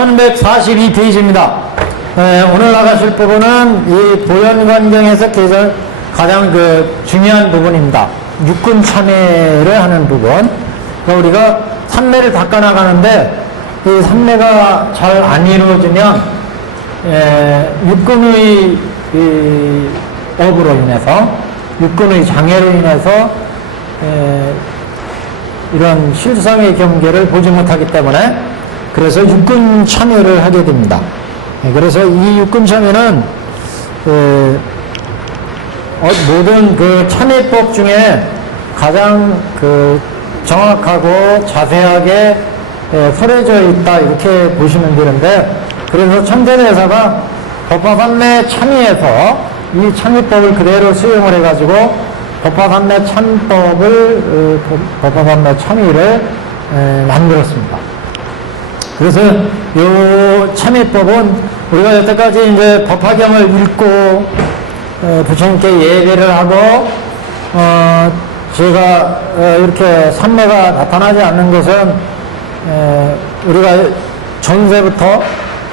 1142페이지입니다. 오늘 나가실 부분은 이 보현관경에서 가장 중요한 부분입니다. 육군 참회를 하는 부분. 그러니까 우리가 삼매를 닦아 나가는데 이 삼매가 잘 안 이루어지면 육군의 업으로 인해서, 육군의 장애로 인해서 이런 실상의 경계를 보지 못하기 때문에 그래서 육군 참여를 하게 됩니다. 그래서 이 육군 참여는 모든 참여법 중에 가장 정확하고 자세하게 설해져 있다, 이렇게 보시면 되는데, 그래서 천재대사가 법화삼매 참의에서 이 참의법을 그대로 수용을 해가지고 법화삼매 참법을 법화삼매 참의를 만들었습니다. 그래서 이 참의법은 우리가 여태까지 이제 법화경을 읽고 부처님께 예배를 하고 제가 이렇게 삼매가 나타나지 않는 것은 우리가 전세부터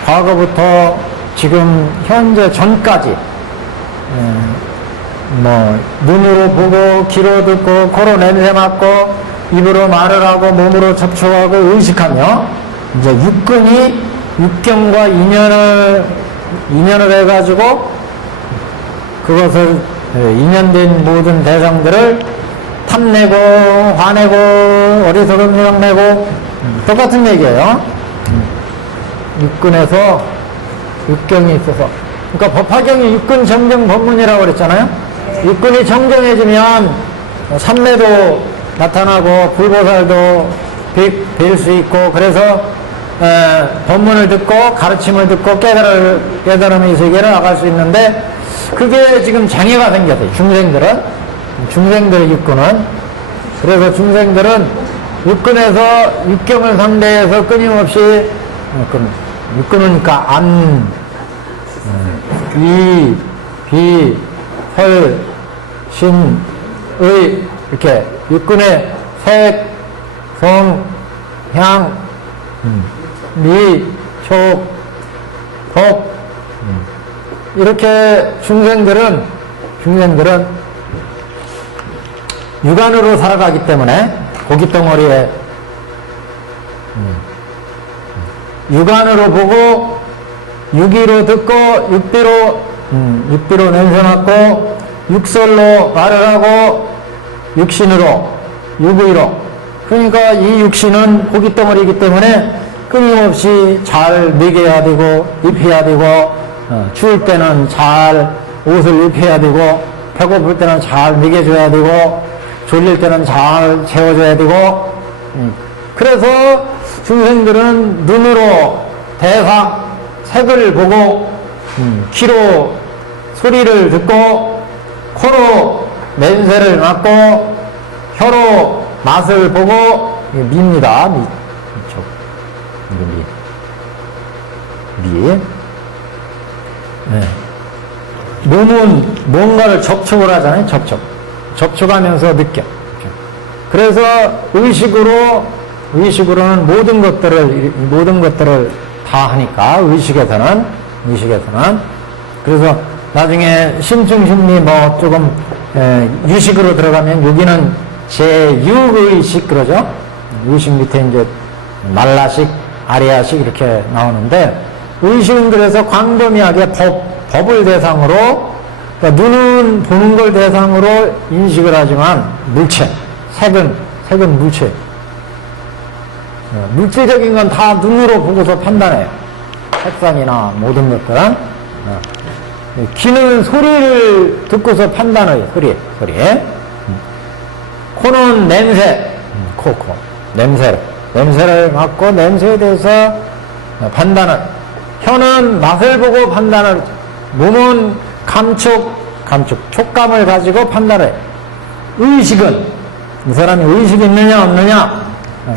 과거부터 지금 현재 전까지 눈으로 보고 귀로 듣고 코로 냄새 맡고 입으로 말을 하고 몸으로 접촉하고 의식하며 이제 육근이 육경과 인연을 해가지고 그것을 인연된 모든 대상들을 탐내고 화내고 어리석은 명내고 똑같은 얘기예요. 육근에서 육경이 있어서, 그러니까 법화경이 육근 정정 법문이라고 그랬잖아요. 육근이 정정해지면 삼매도 나타나고 불보살도 뵐 수 있고, 그래서 법문을 듣고 가르침을 듣고 깨달음의 세계를 나갈 수 있는데, 그게 지금 장애가 생겼어요. 중생들의 육근은. 그래서 중생들은 육근에서 육경을 상대해서 끊임없이 육근이니까 안, 위, 비, 헐, 신, 의, 이렇게 육근의 색, 성, 향, 미, 촉, 법, 이렇게 중생들은 육안으로 살아가기 때문에 고깃덩어리에 육안으로 보고 육이로 듣고 육비로 냄새 맡고 육설로 말을 하고 육신으로 육의로, 그러니까 이 육신은 고깃덩어리이기 때문에 끊임없이 잘 먹여야 되고 입혀야 되고, 추울 때는 잘 옷을 입혀야 되고, 배고플 때는 잘 먹여줘야 되고, 졸릴 때는 잘 재워줘야 되고, 그래서 중생들은 눈으로 대상, 색을 보고, 귀로 소리를 듣고, 코로 냄새를 맡고, 혀로 맛을 보고, 미입니다. 미. 네. 몸은 뭔가를 접촉을 하잖아요. 접촉하면서 느껴. 그래서 의식으로는 모든 것들을 다 하니까, 의식에서는. 그래서 나중에 심층심리 조금 유식으로 들어가면 여기는 제6의식 그러죠. 의식 밑에 이제 말라식, 아리아식 이렇게 나오는데, 의식은 그래서 광범위하게 법을 대상으로, 그러니까 눈은 보는 걸 대상으로 인식을 하지만 물체, 색은 물체. 물질적인 건 다 눈으로 보고서 판단해요. 색상이나 모든 것들은. 귀는 소리를 듣고서 판단해요. 소리. 코는 냄새, 냄새를 맡고 냄새에 대해서 판단을. 혀는 맛을 보고 판단을. 몸은 촉감을 가지고 판단을. 의식은 이 사람이 의식이 있느냐 없느냐,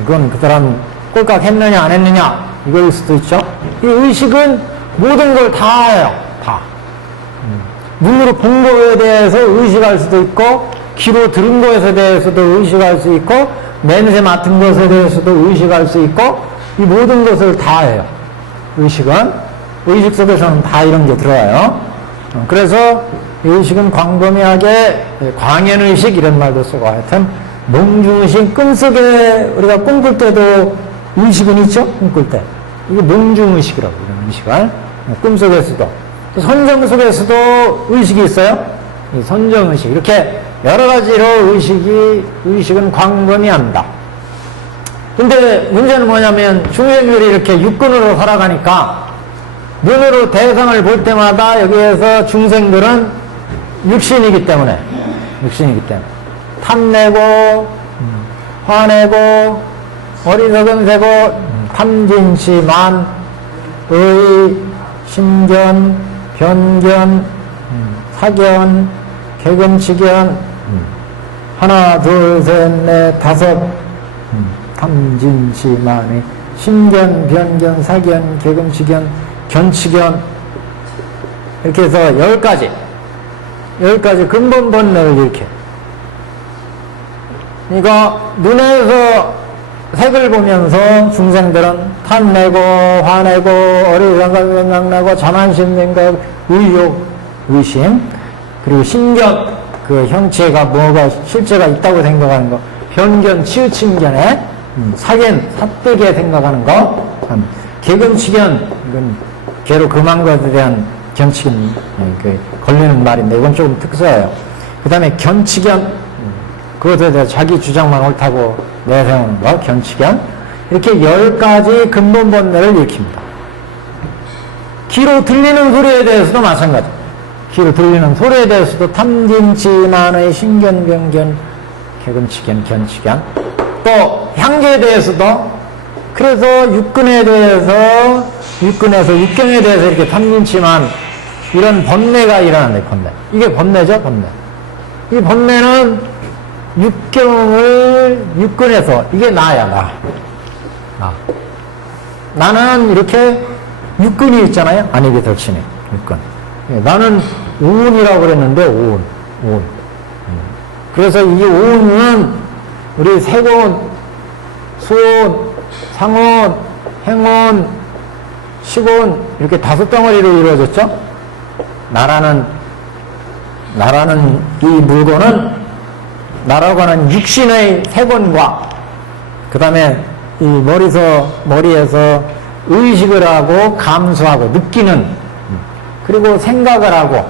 이건 그 사람 꼴깍 했느냐 안 했느냐, 이거일 수도 있죠. 이 의식은 모든 걸 다 해요. 다. 눈으로 본 거에 대해서 의식할 수도 있고, 귀로 들은 것에 대해서도 의식할 수 있고, 냄새 맡은 것에 대해서도 의식할 수 있고, 이 모든 것을 다 해요. 의식은. 의식 속에서는 다 이런 게 들어와요. 그래서 의식은 광범위하게 광연의식 이런 말도 쓰고 하여튼 몽중의식, 꿈속에 우리가 꿈꿀 때도 의식은 있죠? 꿈꿀 때. 이게 몽중의식이라고 이런 의식을. 꿈속에서도. 선정 속에서도 의식이 있어요. 이 선정의식. 이렇게 여러 가지로 의식은 광범위합니다. 근데 문제는 뭐냐면 중생들이 이렇게 육근으로 살아가니까 눈으로 대상을 볼 때마다 여기에서 중생들은 육신이기 때문에 탐내고 화내고 어리석은 새고 탐진치 의 신견 변견 사견 개근치견 하나 둘 셋 넷 다섯 탐진치만의 신견 변견 사견 개근치견 견치견 이렇게 해서 10가지 근본 본능을 일으켜. 그러니까 눈에서 색을 보면서 중생들은 탐내고 화내고 어리석은 생각나고 자만심 생각 의욕 의심 그리고 신견 그 형체가 뭐가 실제가 있다고 생각하는 거 변견 치우침견에 사견 삿되게 생각하는 거 개근치견 이건 괴로 금한 것에 대한 견치견 걸리는 말인데 이건 조금 특수해요. 그 다음에 견치견 그것에 대해서 자기 주장만 옳다고 내세우는 거 견치견 이렇게 10가지 근본 본능을 일으킵니다. 귀로 들리는 소리에 대해서도 마찬가지. 귀로 들리는 소리에 대해서도 탐진치만의 신견 변견 개근치견 견치견 또 향기에 대해서도 그래서 육근에서 육경에 대해서 이렇게 탐진치만 이런 번뇌가 일어난다. 번뇌. 이게 번뇌죠, 번뇌. 이 번뇌는 육근에서 이게 나야, 나. 나는 이렇게 육근이 있잖아요. 안입이 덜치네. 육근. 나는 오운이라고 그랬는데 오운. 그래서 이 오운은 우리 세곤, 수온, 상온, 행온, 시곤 이렇게 5덩어리로 이루어졌죠. 나라는 이 물건은 나라고 하는 육신의 세곤과 그 다음에 이 머리에서 의식을 하고 감수하고 느끼는 그리고 생각을 하고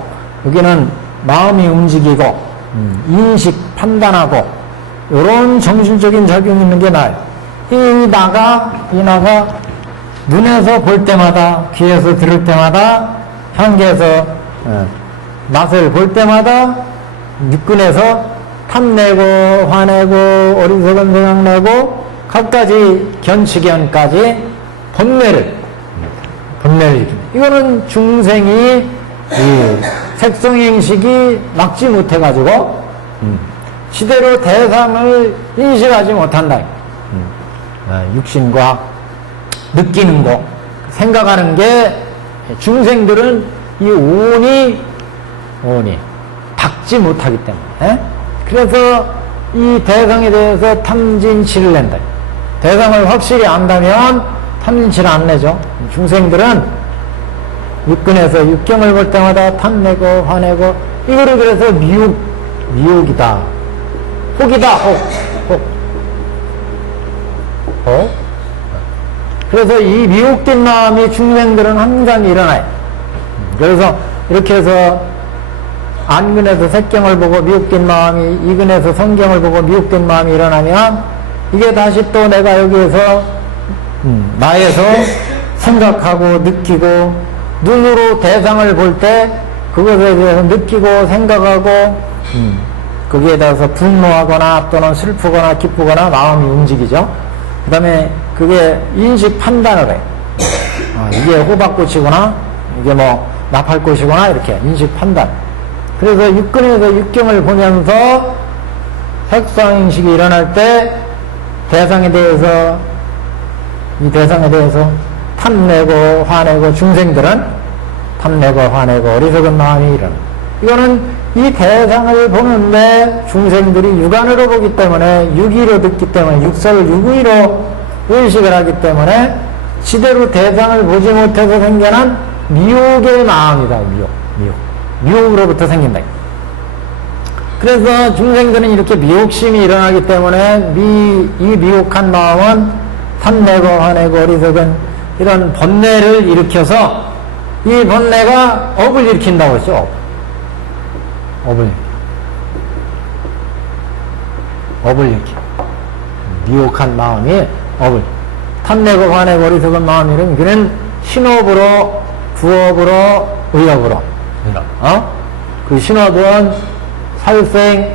여기는 마음이 움직이고 인식 판단하고 이런 정신적인 작용이 있는 게 나요. 이 나가 눈에서 볼 때마다 귀에서 들을 때마다 향기에서 맛을 볼 때마다 육근에서 탐내고 화내고 어리석은 생각내고 각가지 견치견까지 번뇌를 일으킵니다. 이거는 중생이 이 색성행식이 막지 못해가지고 시대로 대상을 인식하지 못한다. 육신과 느끼는 거 생각하는 게 중생들은 이 오온이 닦지 못하기 때문에 그래서 이 대상에 대해서 탐진치를 낸다. 대상을 확실히 안다면 탐진치를 안 내죠. 중생들은 육근에서 육경을 볼 때마다 탐내고 화내고 이거를 그래서 미혹이다. 혹이다. 혹. 그래서 이 미혹된 마음이 중생들은 항상 일어나요. 그래서 이렇게 해서 안근에서 색경을 보고 미혹된 마음이 이근에서 성경을 보고 미혹된 마음이 일어나면 이게 다시 또 내가 여기에서 나에서 생각하고 느끼고 눈으로 대상을 볼 때 그것에 대해서 느끼고 생각하고 거기에 대해서 분노하거나 또는 슬프거나 기쁘거나 마음이 움직이죠. 그 다음에 그게 인식 판단을 해요. 이게 호박꽃이구나 이게 뭐 나팔꽃이구나 이렇게 인식 판단. 그래서 육근에서 육경을 보면서 색상인식이 일어날 때 대상에 대해서 탐내고 화내고 중생들은 탐내고 화내고 어리석은 마음이 일어나. 이거는 이 대상을 보는데 중생들이 육안으로 보기 때문에 육의로 듣기 때문에 육설을 육의로 의식을 하기 때문에 지대로 대상을 보지 못해서 생겨난 미혹의 마음이다. 미혹으로부터 생긴다. 그래서 중생들은 이렇게 미혹심이 일어나기 때문에 이 미혹한 마음은 탐내고 화내고 어리석은 이런 번뇌를 일으켜서 이 번뇌가 업을 일으킨다고 했죠. 업을 일으켜. 미혹한 마음이 업을. 탐내고 화내고 어리석은 마음이는 그는 신업으로 구업으로 의업으로 그 신업은 살생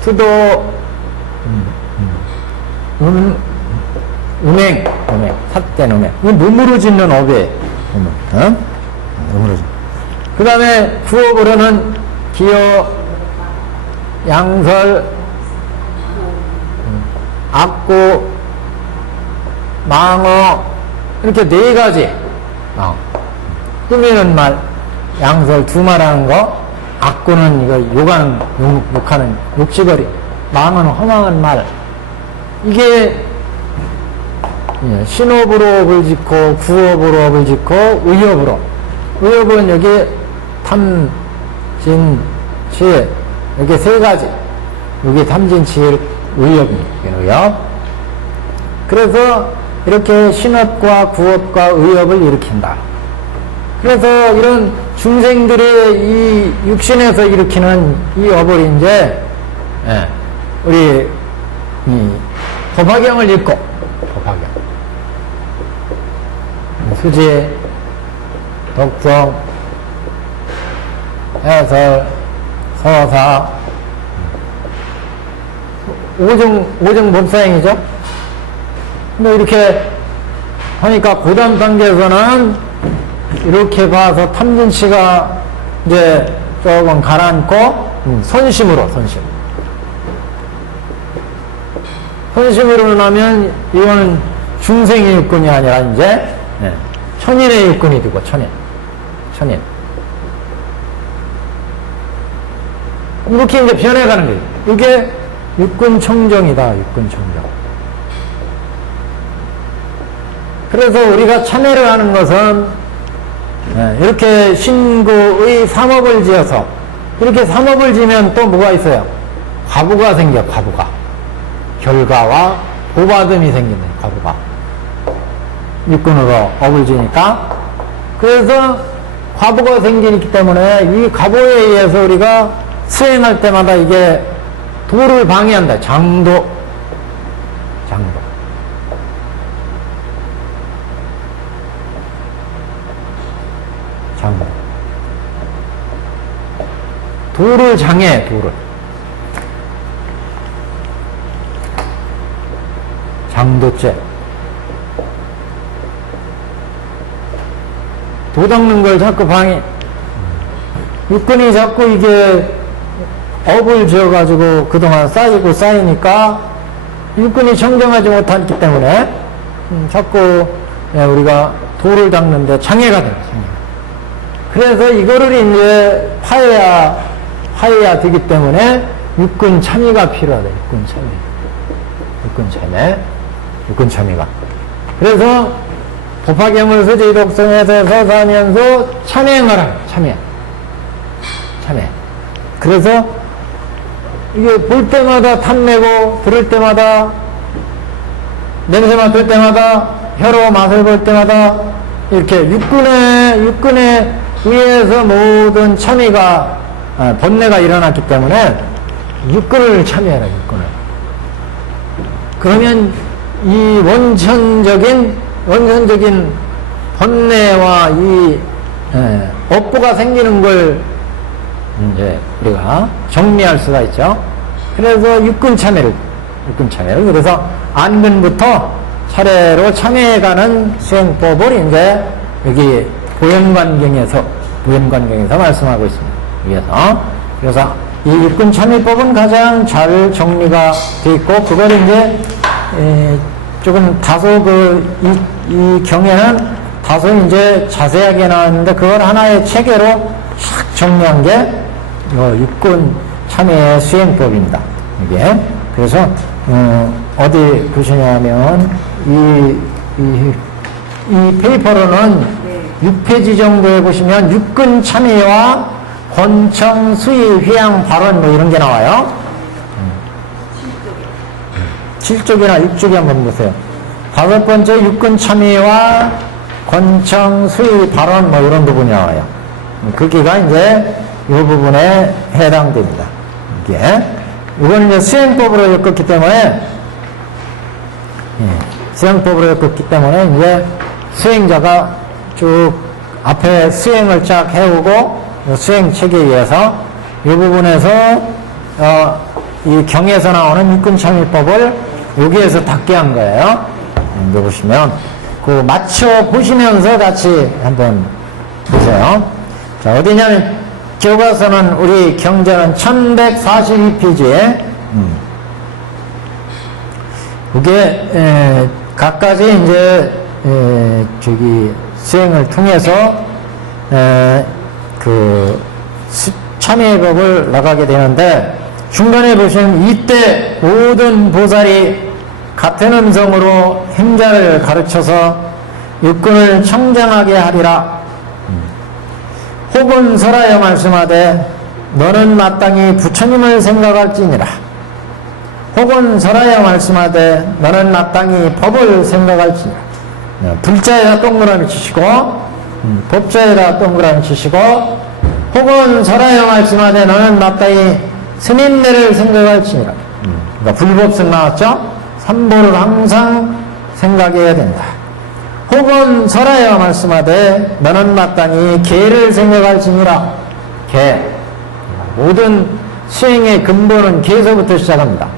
수도 음행 삿된 음행 이 몸으로 짓는 업이에요. 몸으로 짓는. 그 다음에 구업으로는 기여 양설 악고 망어 이렇게 네 가지 꾸미는 말 양설 두 말하는 거 악고는 이거 욕하는 욕지거리 망어는 허망한 말 이게 신업으로 업을 짓고 구업으로 업을 짓고 의업은 여기 탐, 진, 치 이렇게 세 가지 여기 탐진, 치, 의업입니다. 의업. 그래서 이렇게 신업과 구업과 의업을 일으킨다. 그래서 이런 중생들의 이 육신에서 일으키는 이 업을 이제 우리 이 법화경을 읽고 법화경 수지 독성 해설 서사 오중 법사행이죠. 근데 이렇게 하니까 고단 단계에서는 이렇게 봐서 탐진치가 이제 조금 가라앉고 선심으로 나면 이거는 중생의 육군이 아니라 이제 천인의 육군이 되고 천인 이렇게 이제 변해가는 거예요. 이게 육군청정이다. 육군청정. 그래서 우리가 참회를 하는 것은 이렇게 신구의 삼업을 지어서 이렇게 삼업을 지면 또 뭐가 있어요? 과부가 생겨. 과부가 결과와 보받음이 생기는 과부가 육군으로 업을 지니까. 그래서 과부가 생기기 때문에 이 과부에 의해서 우리가 수행할 때마다 이게 도를 방해한다. 장도 도를 장해. 장도죄. 도 닦는 걸 자꾸 방해. 육군이 자꾸 이게 업을 지어가지고 그동안 쌓이니까 육군이 청정하지 못했기 때문에 자꾸 우리가 도를 닦는데 장애가 돼요. 그래서 이거를 이제 파해야 되기 때문에 육군 참여가 필요하다. 육군 참여가. 그래서 법화경을 수지 독성해서 서사하면서 참여하라. 참여. 그래서 이게 볼 때마다 탐내고 들을 때마다 냄새 맡을 때마다 혀로 맛을 볼 때마다 이렇게 육군에 의해서 모든 참여가 번뇌가 일어났기 때문에 육군을 참여해라. 육군을. 그러면 이 원천적인 번뇌와 이 업보가 생기는 걸 이제 우리가 정리할 수가 있죠. 그래서 육군 참여를 그래서 안근부터 차례로 참여해가는 수행법을 이제 여기 보현관경에서 말씀하고 있습니다. 그래서 이 육군 참여법은 가장 잘 정리가 되어 있고, 그걸 이제 조금 다소 이 경에는 다소 이제 자세하게 나왔는데, 그걸 하나의 체계로 싹 정리한 게 육군 참여 수행법입니다. 이게. 그래서 어디 보시냐면 이 이 페이퍼로는 6페이지 정도에 보시면 육근 참여와 권청, 수의, 회양, 발언 뭐 이런 게 나와요. 7쪽이나 6쪽에 한번 보세요. 5번째 육근 참여와 권청, 수의, 발언 뭐 이런 부분이 나와요. 그게가 이제 이 부분에 해당됩니다. 이건 이제 수행법으로 엮었기 때문에, 수행법으로 엮었기 때문에 이제 수행자가 쭉 앞에 수행을 쫙 해오고 수행 체계에 의해서 이 부분에서 이 경에서 나오는 육근참여법을 여기에서 닫게 한 거예요. 여기 보시면 그 맞춰 보시면서 같이 한번 보세요. 자, 어디냐면 교과서는 우리 경전은 1142페이지에 그게 각가지 이제 저기 수행을 통해서 그 참여법을 나가게 되는데 중간에 보시면 이때 모든 보살이 같은 음성으로 행자를 가르쳐서 육근을 청정하게 하리라. 혹은 설하여 말씀하되 너는 마땅히 부처님을 생각할지니라. 혹은 설하여 말씀하되 너는 마땅히 법을 생각할지니라. 불자에다 동그라미 치시고 법자에다 동그라미 치시고 혹은 설하여 말씀하되 너는 마땅히 스님네를 생각할지니라. 그러니까 불법성 나왔죠? 삼보를 항상 생각해야 된다. 혹은 설하여 말씀하되 너는 마땅히 계를 생각할지니라. 계. 모든 수행의 근본은 계에서부터 시작합니다.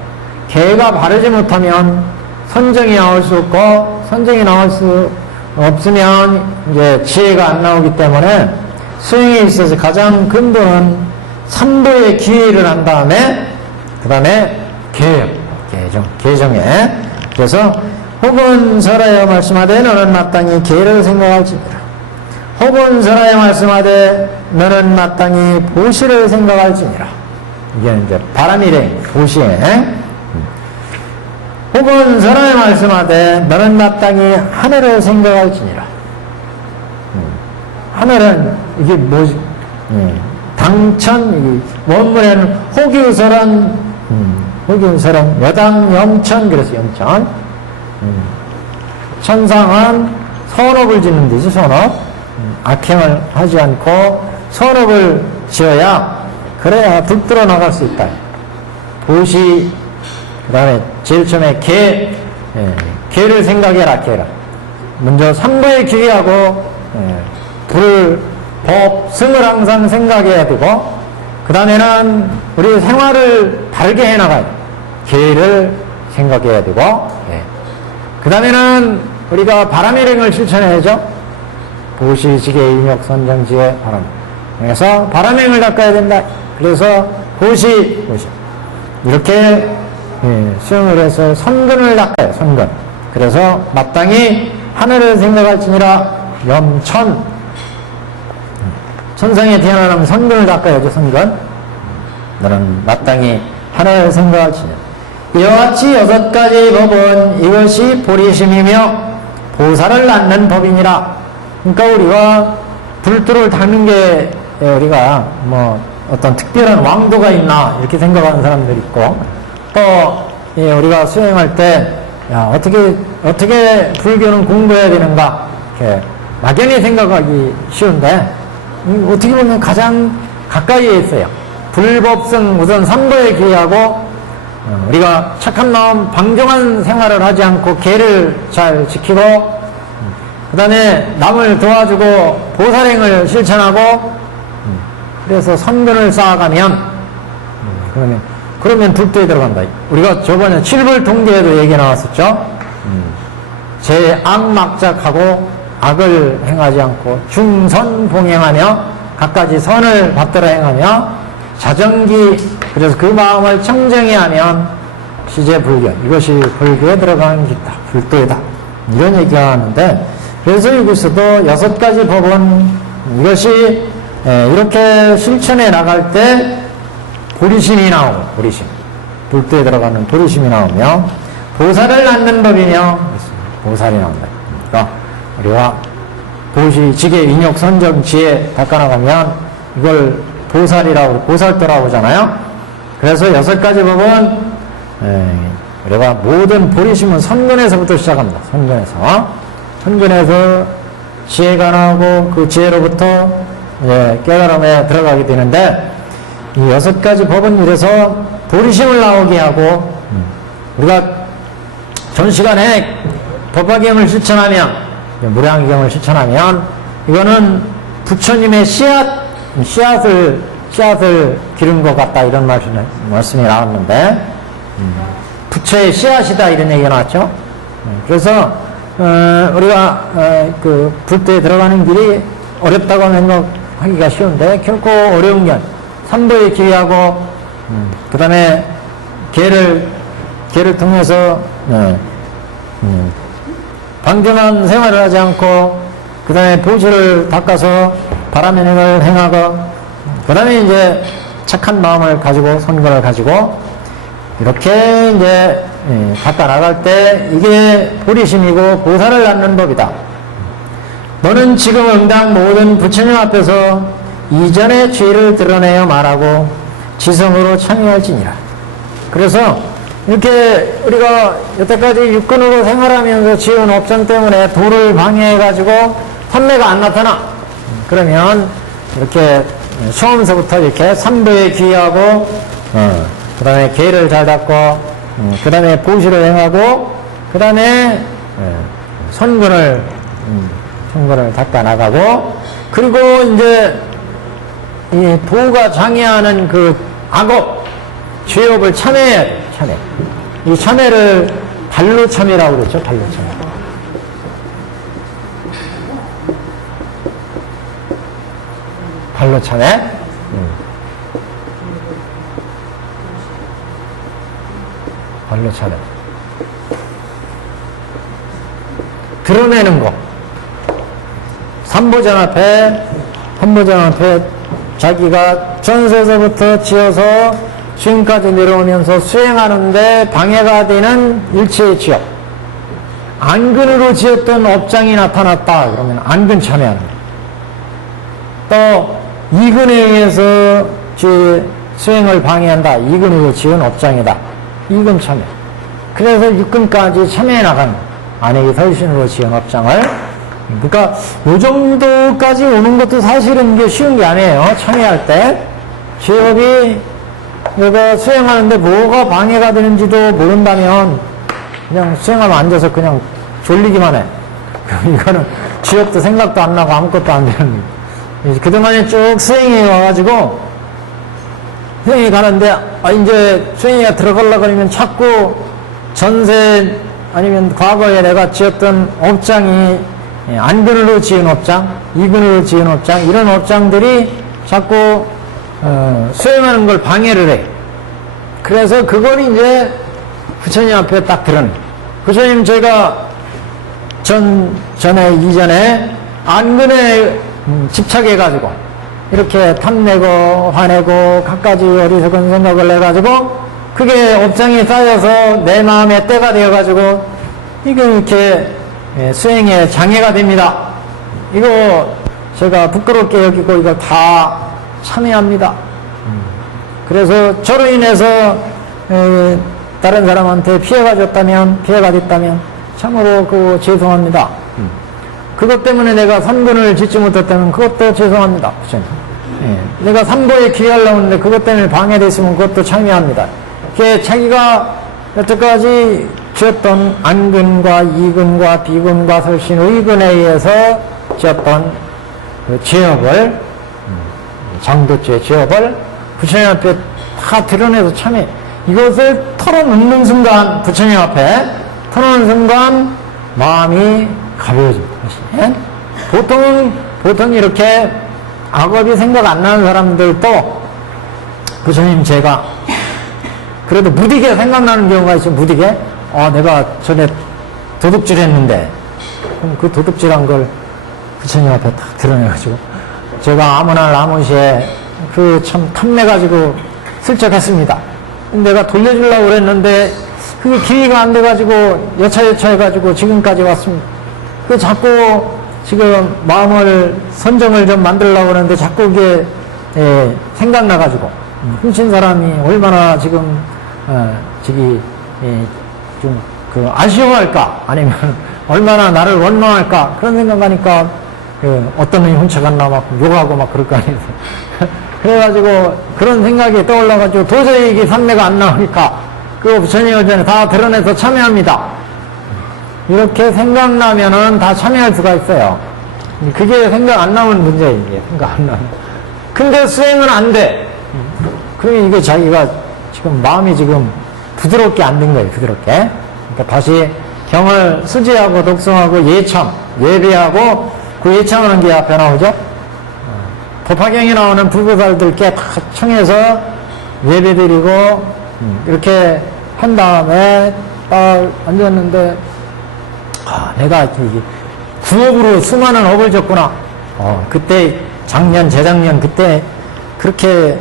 계가 바르지 못하면 선정이 나올 수 없고 선정이 나올 수 없으면 이제 지혜가 안 나오기 때문에 수행에 있어서 가장 근본은 삼도의 기회를 한 다음에 그 다음에 계정에 그래서 혹은 설하여 말씀하되 너는 마땅히 계를 생각할지니라. 혹은 설하여 말씀하되 너는 마땅히 보시를 생각할지니라. 이게 이제 바람일행 보시에. 혹은 설하여 말씀하되 너는 마땅히 하늘을 생각할지니라. 하늘은 이게 뭐지? 당천, 원문에는 호기우설은 여당 영천, 그래서 영천. 천상은 선업을 짓는 데지, 선업. 악행을 하지 않고 선업을 지어야, 그래야 불들어 나갈 수 있다. 보시, 그 다음에 제일 처음에 계를 생각해라, 계라. 먼저 삼보에 기회하고, 불, 법, 승을 항상 생각해야 되고, 그 다음에는 우리 생활을 다르게 해나가야 돼. 계를 생각해야 되고, 그 다음에는 우리가 바람일행을 실천해야죠. 보시지계, 인욕, 선정지혜, 바람. 그래서 바람행을 닦아야 된다. 그래서 보시. 이렇게 수행을 해서 선근을 닦아요, 선근. 그래서 마땅히 하늘을 생각할지니라 염천. 천상에 태어나면 선근을 닦아야죠, 선근. 너는 마땅히 하늘을 생각할지니라. 이와 같이 6가지의 법은 이것이 보리심이며 보살을 낳는 법이니라. 그러니까 우리가 불도를 닦는 게 우리가 뭐 어떤 특별한 왕도가 있나 이렇게 생각하는 사람들이 있고 또 우리가 수행할 때 야, 어떻게 불교는 공부해야 되는가 이렇게 막연히 생각하기 쉬운데 어떻게 보면 가장 가까이에 있어요. 불법성 우선 삼도에 기회하고 우리가 착한 마음 방종한 생활을 하지 않고 계를 잘 지키고 그 다음에 남을 도와주고 보살행을 실천하고 그래서 선근을 쌓아가면 그러면 불도에 들어간다. 우리가 저번에 칠불통계에도 얘기 나왔었죠. 제악막작하고 악을 행하지 않고 중선봉행하며 각가지 선을 받들어 행하며 자정기 그래서 그 마음을 청정히 하면 시제불견 이것이 불교에 들어가는 길이다. 불도이다. 이런 얘기가 하는데 그래서 여기서도 6가지 법은 이것이 이렇게 실천해 나갈 때 보리심이 나오고 보리심 불도에 들어가는 보리심이 나오며 보살을 낳는 법이며 보살이 나온다. 우리가 보시, 지계, 인욕, 선정, 지혜 닦아나가면 이걸 보살이라고, 보살도라고 하잖아요. 그래서 6가지 법은 우리가 모든 보리심은 선근에서부터 시작합니다. 선근에서 지혜가 나오고 그 지혜로부터 깨달음에 들어가게 되는데, 이 6가지 법은 이래서 보리심을 나오게 하고, 우리가 전 시간에 법화경을 실천하면, 무량경을 실천하면, 이거는 부처님의 씨앗을 기른 것 같다, 이런 말씀이 나왔는데, 부처의 씨앗이다, 이런 얘기가 나왔죠. 그래서, 우리가, 그, 불도에 들어가는 길이 어렵다고 생각하기가 쉬운데, 결코 어려운 게 삼보에 기회하고, 그 다음에, 개를 통해서, 방전한 생활을 하지 않고, 그 다음에 보시를 닦아서 바람의 행을 행하고, 그 다음에 이제 착한 마음을 가지고, 선거를 가지고, 이렇게 이제, 닦아 나갈 때, 이게 보리심이고 보살을 낳는 법이다. 너는 지금 응당 모든 부처님 앞에서 이전의 죄를 드러내어 말하고 지성으로 참여할지니라. 그래서 이렇게 우리가 여태까지 육근으로 생활하면서 지은 업장 때문에 도를 방해해가지고 판매가 안 나타나. 그러면 이렇게 처음서부터 이렇게 삼보에 귀하고, 그 다음에 계를 잘 닦고, 그 다음에 보시를 행하고, 그 다음에 선근을 닦아 나가고, 그리고 이제 이 도가 장애하는 그 악업, 죄업을 참여해야 돼. 참회. 이 참회를 발로 참회라고 그랬죠. 발로 참회. 발로 참회. 발로 참회. 드러내는 거. 삼보전 앞에 자기가 전세서부터 지어서 지금까지 내려오면서 수행하는데 방해가 되는 일체의 지역. 안근으로 지었던 업장이 나타났다. 그러면 안근 참여하는 거예요. 또 이근에 의해서 수행을 방해한다. 이근으로 지은 업장이다. 이근 참여. 그래서 육근까지 참여해 나가는 거예요. 안액이 설신으로 지은 업장을. 그러니까 요 정도까지 오는 것도 사실은 이게 쉬운 게 아니에요. 참여할 때 지업이 내가 수행하는데 뭐가 방해가 되는지도 모른다면 그냥 수행하면 앉아서 그냥 졸리기만 해. 이거는 지업도 생각도 안 나고 아무것도 안 되는. 그동안에 쭉 수행해 와가지고 수행이 가는데 이제 수행에 들어가려고 그러면 자꾸 전세 아니면 과거에 내가 지었던 업장이 안근으로 지은 업장, 이근으로 지은 업장, 이런 업장들이 자꾸 수행하는 걸 방해를 해. 그래서 그걸 이제 부처님 앞에 딱 드러내. 부처님 제가 이전에 안근에 집착해가지고 이렇게 탐내고 화내고 갖가지 어리석은 생각을 해가지고 그게 업장이 쌓여서 내 마음에 때가 되어가지고 이게 이렇게 수행에 장애가 됩니다. 이거 제가 부끄럽게 여기고 이거 다 참여합니다. 그래서 저로 인해서 다른 사람한테 피해가 됐다면 참으로 그거 죄송합니다. 그것 때문에 내가 삼근을 짓지 못했다면 그것도 죄송합니다. 내가 삼보에 귀하려고 했는데 그것 때문에 방해됐으면 그것도 참여합니다. 이렇게 자기가 여태까지 지었던 안근과 이근과 비근과 설신, 의근에 의해서 지었던 그 죄업을, 장도죄 죄업을 부처님 앞에 다 드러내서 참여. 이것을 털어놓는 순간, 부처님 앞에 털어놓는 순간 마음이 가벼워집니다. 보통 이렇게 악업이 생각 안 나는 사람들도 부처님 제가 그래도 무디게 생각나는 경우가 있어요. 무디게. 내가 전에 도둑질 했는데, 그럼 그 도둑질한 걸 부처님 앞에 딱 드러내가지고, 제가 아무 날 아무 시에 그 참 탐내가지고 슬쩍 했습니다. 내가 돌려주려고 그랬는데, 그게 기회가 안 돼가지고, 여차여차 해가지고 지금까지 왔습니다. 그 자꾸 지금 마음을 선정을 좀 만들려고 그러는데 자꾸 그게 생각나가지고 훔친 사람이 얼마나 지금 좀 그 아쉬워할까 아니면 얼마나 나를 원망할까 그런 생각하니까 어떤 놈이 훔쳐갔나 막 욕하고 막 그럴 거 아니에요. 그래가지고 그런 생각이 떠올라가지고 도저히 이게 삼매가 안 나오니까 그 부처님 전에 다 드러내서 참여합니다. 이렇게 생각나면은 다 참여할 수가 있어요. 그게 생각 안 나면 문제예요. 이게 생각 안 나면. 근데 수행은 안 돼. 그러면 이게 자기가 지금 마음이 지금 부드럽게 안 된 거예요. 부드럽게. 그러니까 다시 경을 수지하고 독성하고 예참, 예배하고 그 예참하는 게 앞에 나오죠. 법화경에 나오는 불보살들께 다 청해서 예배드리고 이렇게 한 다음에 딱 앉았는데 내가 구업으로 수많은 업을 졌구나. 그때 작년 재작년 그때 그렇게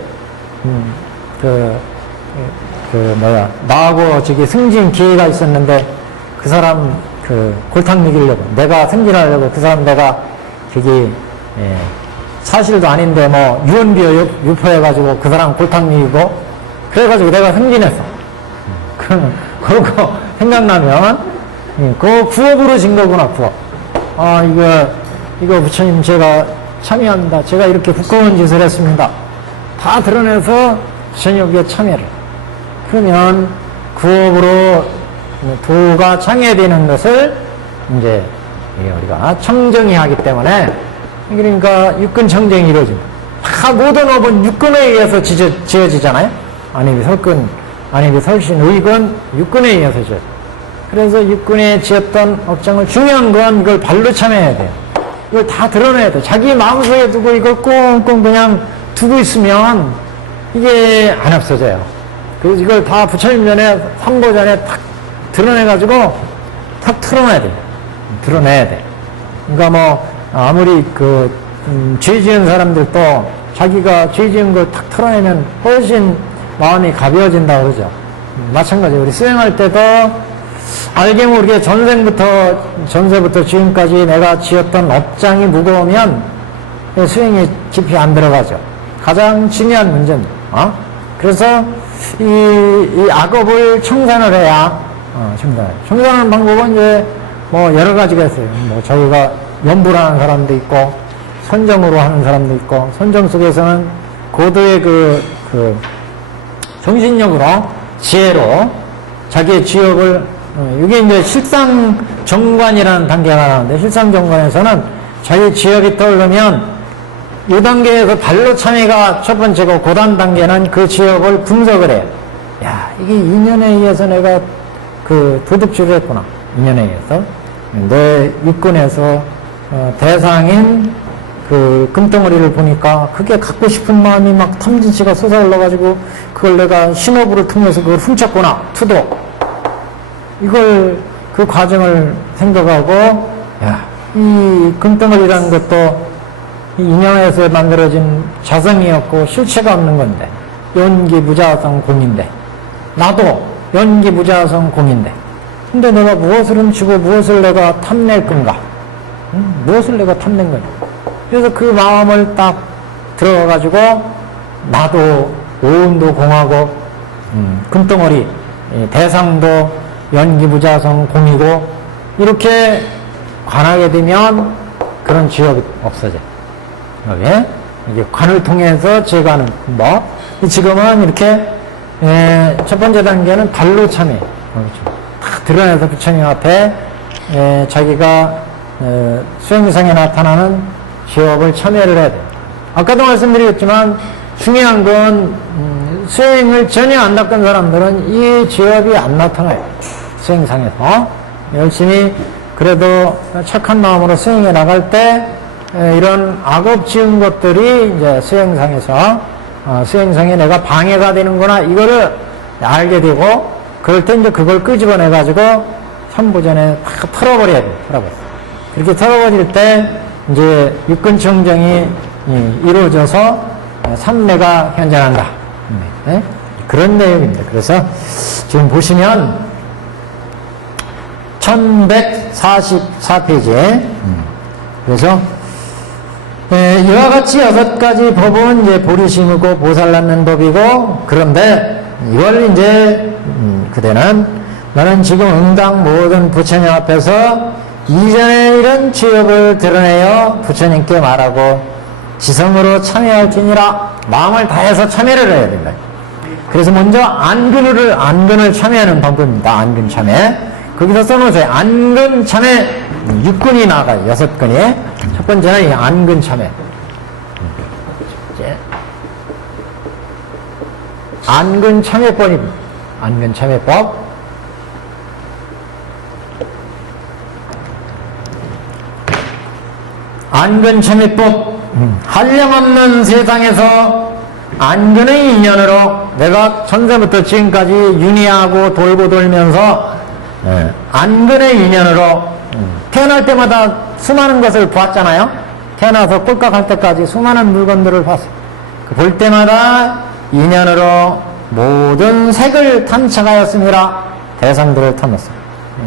나하고 저기 승진 기회가 있었는데 그 사람 골탕 먹이려고 내가 승진하려고 그 사람 내가 저기 사실도 아닌데 뭐 유언비어 유포해가지고 그 사람 골탕 먹이고 그래가지고 내가 승진했어. 그러고 생각나면 그 구업으로 진 거구나. 구업. 이거 부처님 제가 참여합니다. 제가 이렇게 부끄러운 짓을 했습니다. 다 드러내서 부처님께 참여를. 그러면 구업으로 도가 창해되는 것을 이제 우리가 청정이 하기 때문에 그러니까 육근 청정이 이루어집니다. 다 모든 업은 육근에 의해서 지어지잖아요. 아니면 설근, 아니면 설신, 의근, 육근에 의해서 지어져요. 그래서 육근에 지었던 업장을 중요한 건 이걸 발로 참여해야 돼요. 이걸 다 드러내야 돼요. 자기 마음속에 두고 이걸 꽁꽁 그냥 두고 있으면 이게 안 없어져요. 그래서 이걸 다 부처님 전에, 삼보 전에 탁 드러내가지고 탁 털어놔야 돼요. 드러내야 돼. 그러니까 뭐, 아무리 죄 지은 사람들도 자기가 죄 지은 걸 탁 털어내면 훨씬 마음이 가벼워진다고 그러죠. 마찬가지로 우리 수행할 때도 알게 모르게 전세부터 지금까지 내가 지었던 업장이 무거우면 수행이 깊이 안 들어가죠. 가장 중요한 문제입니다. 그래서 이 악업을 청산을 해야, 청산하는 방법은 이제 뭐 여러 가지가 있어요. 뭐 저희가 연부라는 사람도 있고, 선정으로 하는 사람도 있고, 선정 속에서는 고도의 정신력으로, 지혜로 자기의 지역을, 이게 이제 실상정관이라는 단계가 나오는데, 실상정관에서는 자기 지역이 떠오르면 이 단계에서 발로 참여가 첫 번째고, 고단 단계는 그 지역을 분석을 해요. 야, 이게 인연에 의해서 내가 도둑질을 했구나. 인연에 의해서. 내 육근에서 대상인 금덩어리를 보니까 그게 갖고 싶은 마음이 막 탐진치가 솟아올라가지고 그걸 내가 신호부를 통해서 그걸 훔쳤구나. 투도. 이걸 그 과정을 생각하고 야, 이 금덩어리라는 것도 이 인연에서 만들어진 자성이었고 실체가 없는 건데 연기무자성 공인데 나도 연기무자성 공인데 근데 내가 무엇을 훔치고 무엇을 내가 탐낼 건가? 무엇을 내가 탐낸 거냐? 그래서 그 마음을 딱 들어가가지고 나도 오운도 공하고 금덩어리 대상도 연기무자성 공이고 이렇게 관하게 되면 그런 지역이 없어져요. 왜? 이게 관을 통해서 제거하는 뭐 지금은 이렇게 첫 번째 단계는 발로 참여. 딱 드러내서 부처님 앞에 자기가 수행상에 나타나는 지업을 참여를 해야 돼요. 아까도 말씀드렸지만 중요한 건 수행을 전혀 안 닦은 사람들은 이 지업이 안 나타나요. 수행상에서 열심히 그래도 착한 마음으로 수행해 나갈 때 이런 악업 지은 것들이 이제 수행상에서 수행상에 내가 방해가 되는구나 이거를 알게 되고 그럴 때 이제 그걸 끄집어내 가지고 삼보전에 다 털어버려야 돼요. 그렇게 털어버릴 때 이제 육근청정이 이루어져서 삼매가 현존한다. 네? 그런 내용입니다. 그래서 지금 보시면 1100 44페이지. 그래서 이와 같이 6가지 법은 이제 보리심이고 보살 낳는 법이고, 그런데 이걸 이제 그대는 너는 지금 응당 모든 부처님 앞에서 이전에 이런 취업을 드러내어 부처님께 말하고 지성으로 참여할지니라. 마음을 다해서 참여를 해야 된다. 그래서 먼저 안근을 참여하는 방법입니다. 안근 참여. 거기서 써놓으세요. 안근 참여 6근이 나가요. 6근이. 첫 번째는 이 안근 참여. 안근 참여법입니다. 안근 참여법. 안근 참여법. 한량없는 세상에서 안근의 인연으로 내가 전세부터 지금까지 윤회하고 돌고 돌면서 안근의 인연으로 태어날 때마다 수많은 것을 보았잖아요. 태어나서 꼴깍할 때까지 수많은 물건들을 봤어요. 볼 때마다 인연으로 모든 색을 탐착하였습니다. 대상들을 탐했어요.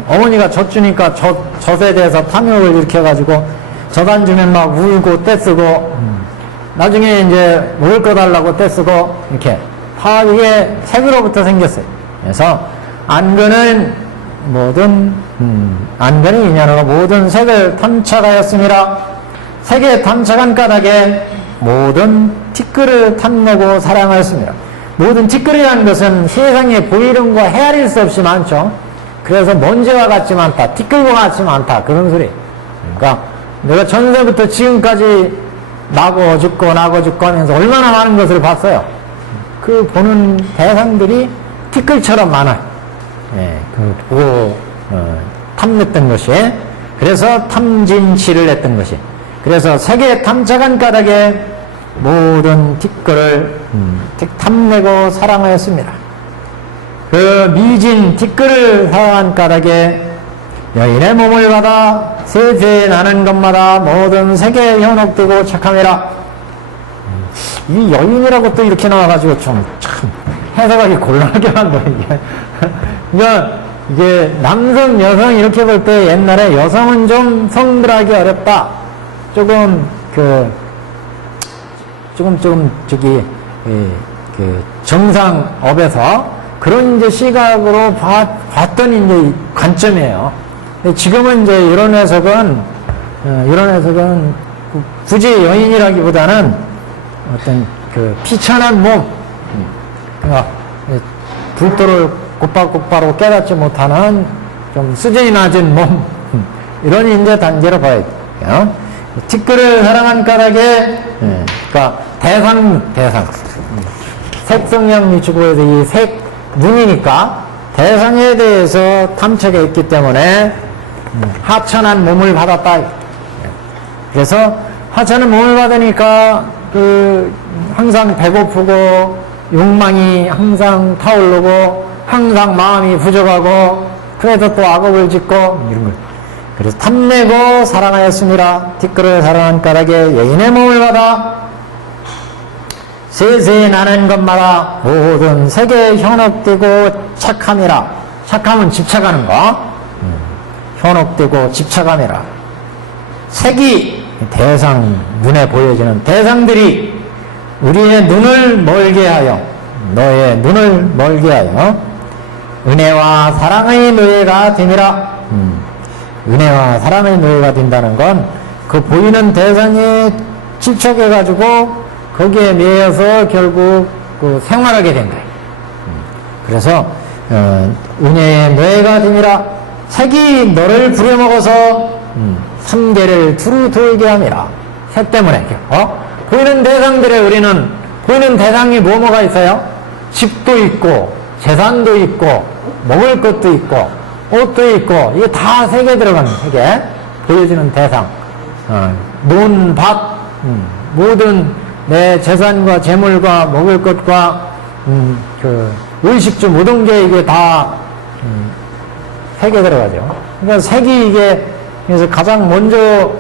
어머니가 젖 주니까 젖에 대해서 탐욕을 일으켜가지고 젖 안 주면 막 울고 떼쓰고 나중에 이제 먹을 거 달라고 떼쓰고 이렇게 다 이게 색으로부터 생겼어요. 그래서 안근은 안근의 인연으로 모든 색을 탐착하였습니다. 색에 탐착한 까닭에 모든 티끌을 탐내고 사랑하였습니다. 모든 티끌이라는 것은 세상에 보이는 거 헤아릴 수 없이 많죠. 그래서 먼지와 같지 많다, 티끌과 같지 많다, 그런 소리. 그러니까 내가 전세부터 지금까지 나고 죽고 하면서 얼마나 많은 것을 봤어요. 그 보는 대상들이 티끌처럼 많아요. 그 보고 탐냈던 것이, 그래서 탐진치를 했던 것이, 그래서 세계에 탐착한 까닭에 모든 티끌을 탐내고 사랑하였습니다. 그 미진 티끌을 사랑한 까닭에 여인의 몸을 받아 세세에 나는 것마다 모든 세계에 현혹되고 착함이라. 이 여인이라고 또 이렇게 나와가지고 참 해석하기 곤란하게 만들어, 이게. 그러니까 이게 남성, 여성 이렇게 볼 때 옛날에 여성은 좀 성불하기 어렵다. 조금 정상업에서 그런 이제 시각으로 봤던 이제 관점이에요. 지금은 이제 이런 해석은 굳이 여인이라기보다는 어떤 피천한 몸, 그러니까 불도를 곧바로 깨닫지 못하는 좀 수준이 낮은 몸, 이런 이제 단계로 봐야 돼요. 티끌을 사랑한 까닭에, 그러니까 대상, 색성량 미치고에서 이 색, 눈이니까 대상에 대해서 탐색해 있기 때문에 하천한 몸을 받았다. 그래서 하천한 몸을 받으니까 항상 배고프고 욕망이 항상 타오르고 항상 마음이 부족하고 그래서 또 악업을 짓고 이런 걸. 그래서 탐내고 사랑하였습니다. 티끌을 사랑한 까닭에 여인의 몸을 받아 세세에 나는 것마다 모든 세계에 현혹되고 착함이라. 착함은 집착하는 거. 현혹되고 집착함이라. 색이 대상, 눈에 보여지는 대상들이 우리의 눈을 멀게 하여, 너의 눈을 멀게 하여 은혜와 사랑의 노예가 되니라. 은혜와 사랑의 노예가 된다는 건 그 보이는 대상에 집착해가지고 거기에 매여서 결국 생활하게 된다. 그래서 은혜의 노예가 되니라. 색이 너를 부려먹어서 삼계를 두루 돌게 함이라. 색 때문에 보이는 대상들에 우리는 보이는 대상이 뭐가 있어요? 집도 있고 재산도 있고 먹을 것도 있고 옷도 있고 이게 다 색에 들어가는, 색에 보여지는 대상, 논, 밭, 모든 내 재산과 재물과 먹을 것과 의식주 모든 게 이게 다 색에 들어가죠. 그러니까 색이 이게 그래서 가장 먼저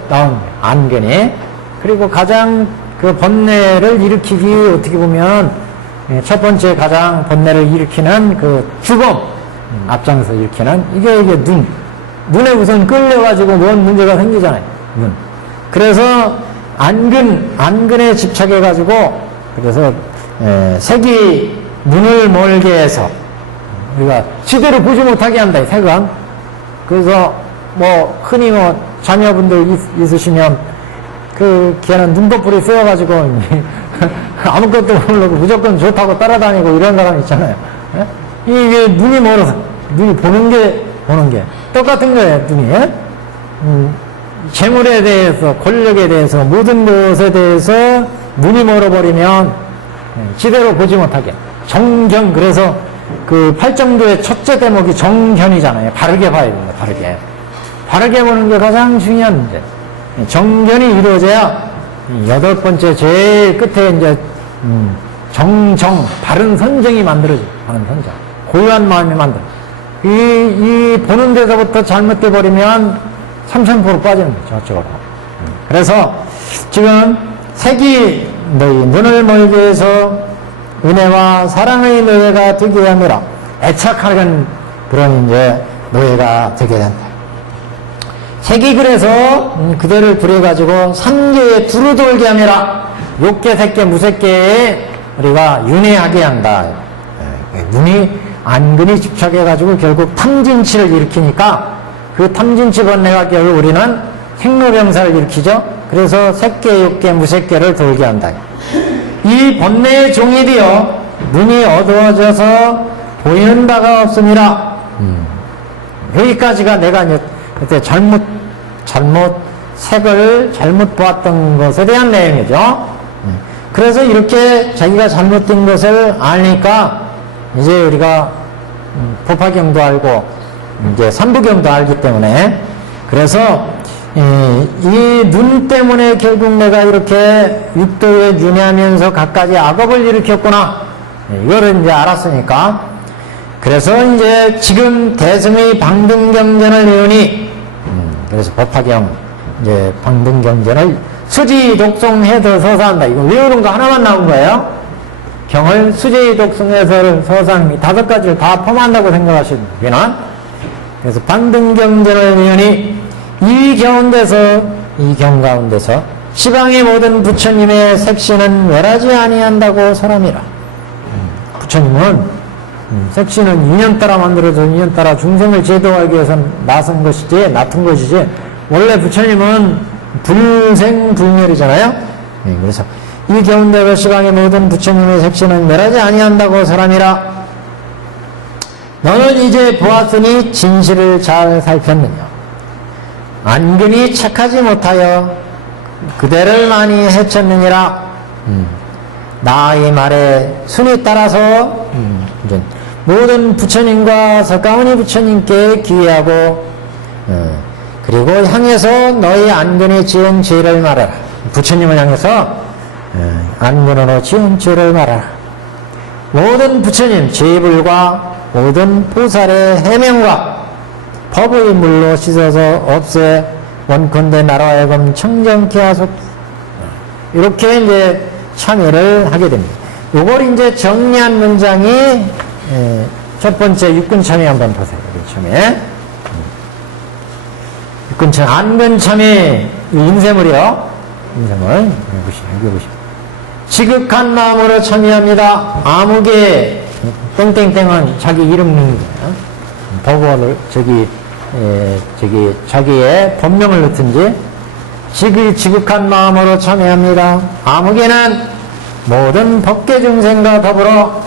나온 거예요. 안견이. 그리고 가장 그 번뇌를 일으키기, 어떻게 보면 첫 번째 가장 번뇌를 일으키는 그 죽음, 앞장서 일으키는 이게 눈. 눈에 우선 끌려가지고 뭔 문제가 생기잖아요. 눈. 그래서 안근에 집착해가지고 그래서 색이 눈을 멀게 해서 우리가 제대로 보지 못하게 한다. 이 색은. 그래서 뭐 흔히 뭐 자녀분들 있으시면 걔는 눈꺼풀이 쓰여가지고 아무것도 모르고 무조건 좋다고 따라다니고 이런 사람 있잖아요. 예? 이게 눈이 멀어서 눈이 보는 게 똑같은 거예요. 눈이. 재물에 대해서 권력에 대해서 모든 것에 대해서 눈이 멀어버리면 제대로 보지 못하게 정견. 그래서 그 팔정도의 첫째 대목이 정견이잖아요. 바르게 봐야 됩니다. 바르게 보는 게 가장 중요한 문제. 정견이 이루어져야 여덟 번째 제일 끝에 이제 바른 선정이 만들어져요. 바른 선정. 고유한 마음이 만들어. 이 보는 데서부터 잘못돼 버리면 3000% 빠지는 거죠. 저쪽으로. 그래서 지금 색이 너희 눈을 멀게 해서 은혜와 사랑의 노예가 되게 함이라. 애착하는 그런 이제 노예가 되게 된다. 색이 그래서 그대를 부려가지고 삼계에 두루 돌게 함이라. 욕계, 색계, 무색계에 우리가 윤회하게 한다. 눈이 안근이 집착해가지고 결국 탐진치를 일으키니까 그 탐진치 번뇌가 결국 우리는 생로병사를 일으키죠. 그래서 색계, 욕계, 무색계를 돌게 한다. 이 번뇌의 종이 되어 눈이 어두워져서 보이는 바가 없습니다. 여기까지가 내가 이제 그때 색을 잘못 보았던 것에 대한 내용이죠. 그래서 이렇게 자기가 잘못된 것을 아니까 이제 우리가 법화경도 알고 이제 삼부경도 알기 때문에 그래서 이 눈 때문에 결국 내가 이렇게 육도에 윤회하면서 갖가지 악업을 일으켰구나. 이거를 이제 알았으니까 그래서 이제 지금 대승의 방등경전을 외우니 그래서 법화경 이제 방등경전을 수지 독송해서 서사한다. 이거 외우는 거 하나만 나온 거예요. 경을 수지 독송해서 서사하는 5가지를 다 포함한다고 생각하시는 거는 그래서 방등경전을 외우니 이 경 가운데서 시방의 모든 부처님의 색신은 멸하지 아니한다고 설함이라. 부처님은 색신은 인연 따라 만들어져 인연 따라 중생을 제도하기 위해서 나선 것이지 원래 부처님은 불생불멸이잖아요. 그래서 이 가운데서 시방의 모든 부처님의 색신은 멸하지 아니한다고 설함이라. 너는 이제 보았으니 진실을 잘 살폈느냐. 안근이 착하지 못하여 그대를 많이 해쳤느니라. 나의 말에 순위 따라서 이제 모든 부처님과 석가모니 부처님께 기회하고 그리고 향해서 너희 안근에 지은 죄를 말하라. 부처님을 향해서 안근으로 지은 죄를 말하라. 모든 부처님 제불과 모든 보살의 해명과 법의 물로 씻어서 없애 원컨대 나라 하여금 청정케 하소서. 이렇게 이제 참여를 하게 됩니다. 요걸 이제 정리한 문장이 첫 번째 육근참회 한번 보세요. 참회. 육근참회, 안근참회 인쇄물이요. 인쇄물. 여기 보시면. 지극한 마음으로 참여합니다. 아무개 땡땡땡은 자기 이름 넣는 거예요. 법어를 자기의 본명을 넣든지 지극한 마음으로 참여합니다. 아무개는 모든 법계 중생과 더불어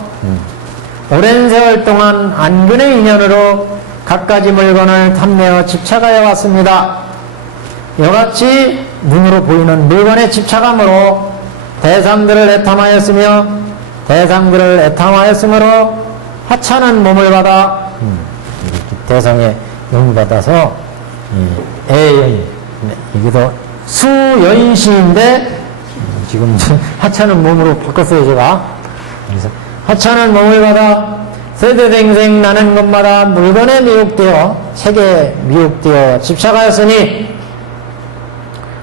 오랜 세월 동안 안근의 인연으로 갖가지 물건을 탐내어 집착하여 왔습니다. 이같이 눈으로 보이는 물건에 집착함으로 대상들을 애탐하였으므로 하찮은 몸을 받아 대상의 영을 받아서 애연 이게도 수여인시인데 지금 하찮은 몸으로 바꿨어요 제가. 그래서 하찮은 몸을 받아 세대생생 나는 것마다 물건에 미혹되어 색에 미혹되어 집착하였으니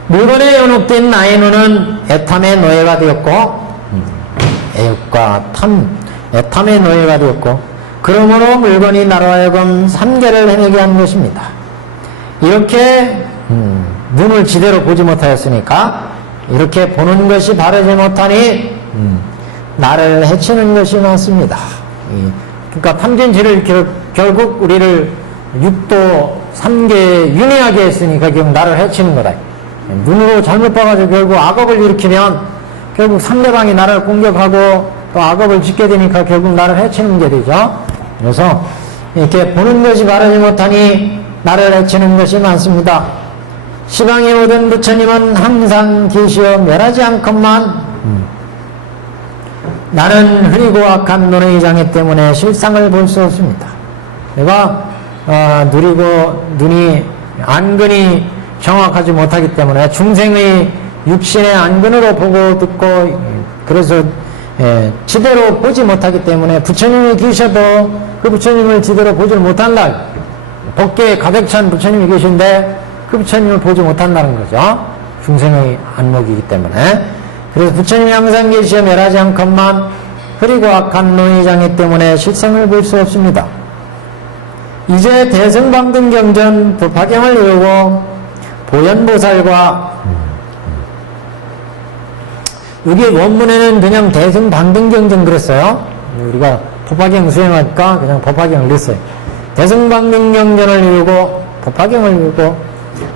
물건에 연혹된 나의 눈은 애탐의 노예가 되었고 애욕과 애탐의 노예가 되었고 그러므로 물건이 나로 하여금 삼계를 헤매게 한 것입니다. 이렇게 눈을 제대로 보지 못하였으니까 이렇게 보는 것이 바르지 못하니 나를 해치는 것이 많습니다. 그러니까 탐진치를 결국 우리를 육도 3계 윤회하게 했으니까 결국 나를 해치는 거다. 눈으로 잘못 봐가지고 결국 악업을 일으키면 결국 상대방이 나를 공격하고 또 악업을 짓게 되니까 결국 나를 해치는 게 되죠. 그래서 이렇게 보는 것이 바르지 못하니 나를 해치는 것이 많습니다. 시방에 오던 부처님은 항상 계시어 멸하지 않건만 나는 흐리고 악한 눈의 장애 때문에 실상을 볼 수 없습니다. 내가 눈이 안근이 정확하지 못하기 때문에 중생의 육신의 안근으로 보고 듣고 그래서 제대로 보지 못하기 때문에 부처님이 계셔도 그 부처님을 제대로 보지 못한다. 법계에 가득 찬 부처님이 계신데 그 부처님을 보지 못한다는 거죠. 중생의 안목이기 때문에. 그래서 부처님이 항상 계시어 멸하지 않건만 흐리고 악한 눈의 장애 때문에 실상을 볼 수 없습니다. 이제 대승방등경전 법화경을 이루고 보현보살과 여기 원문에는 그냥 대승방등경전 그랬어요. 우리가 법화경 수행하니까 그냥 법화경을 냈어요. 대승방등경전을 이루고 법화경을 이루고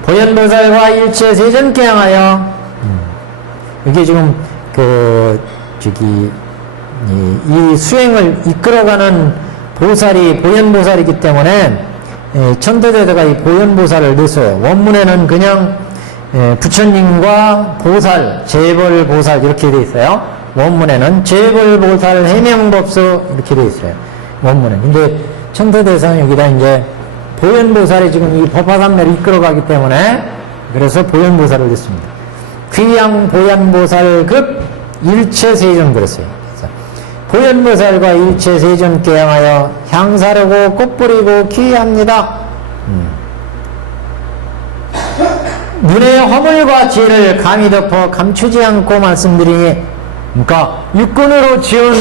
보현보살과 일체 세전개양하여 이게 지금 이 수행을 이끌어가는 보살이 보현보살이기 때문에 천도대대가 이 보현보살을 넣었어요. 원문에는 그냥 부처님과 보살, 재벌보살 이렇게 되어 있어요. 원문에는 재벌보살 해명법수 이렇게 되어 있어요. 원문에. 근데 천도대사는 여기다 이제 보현보살이 지금 이 법화산매를 이끌어가기 때문에 그래서 보현보살을 넣습니다. 귀양 보현보살급 일체세전 그랬어요. 보현보살과 일체세전 개양하여 향사르고 꽃뿌리고 귀합니다. 눈의 허물과 죄를 감히 덮어 감추지 않고 말씀드리니, 그러니까 육근으로 지은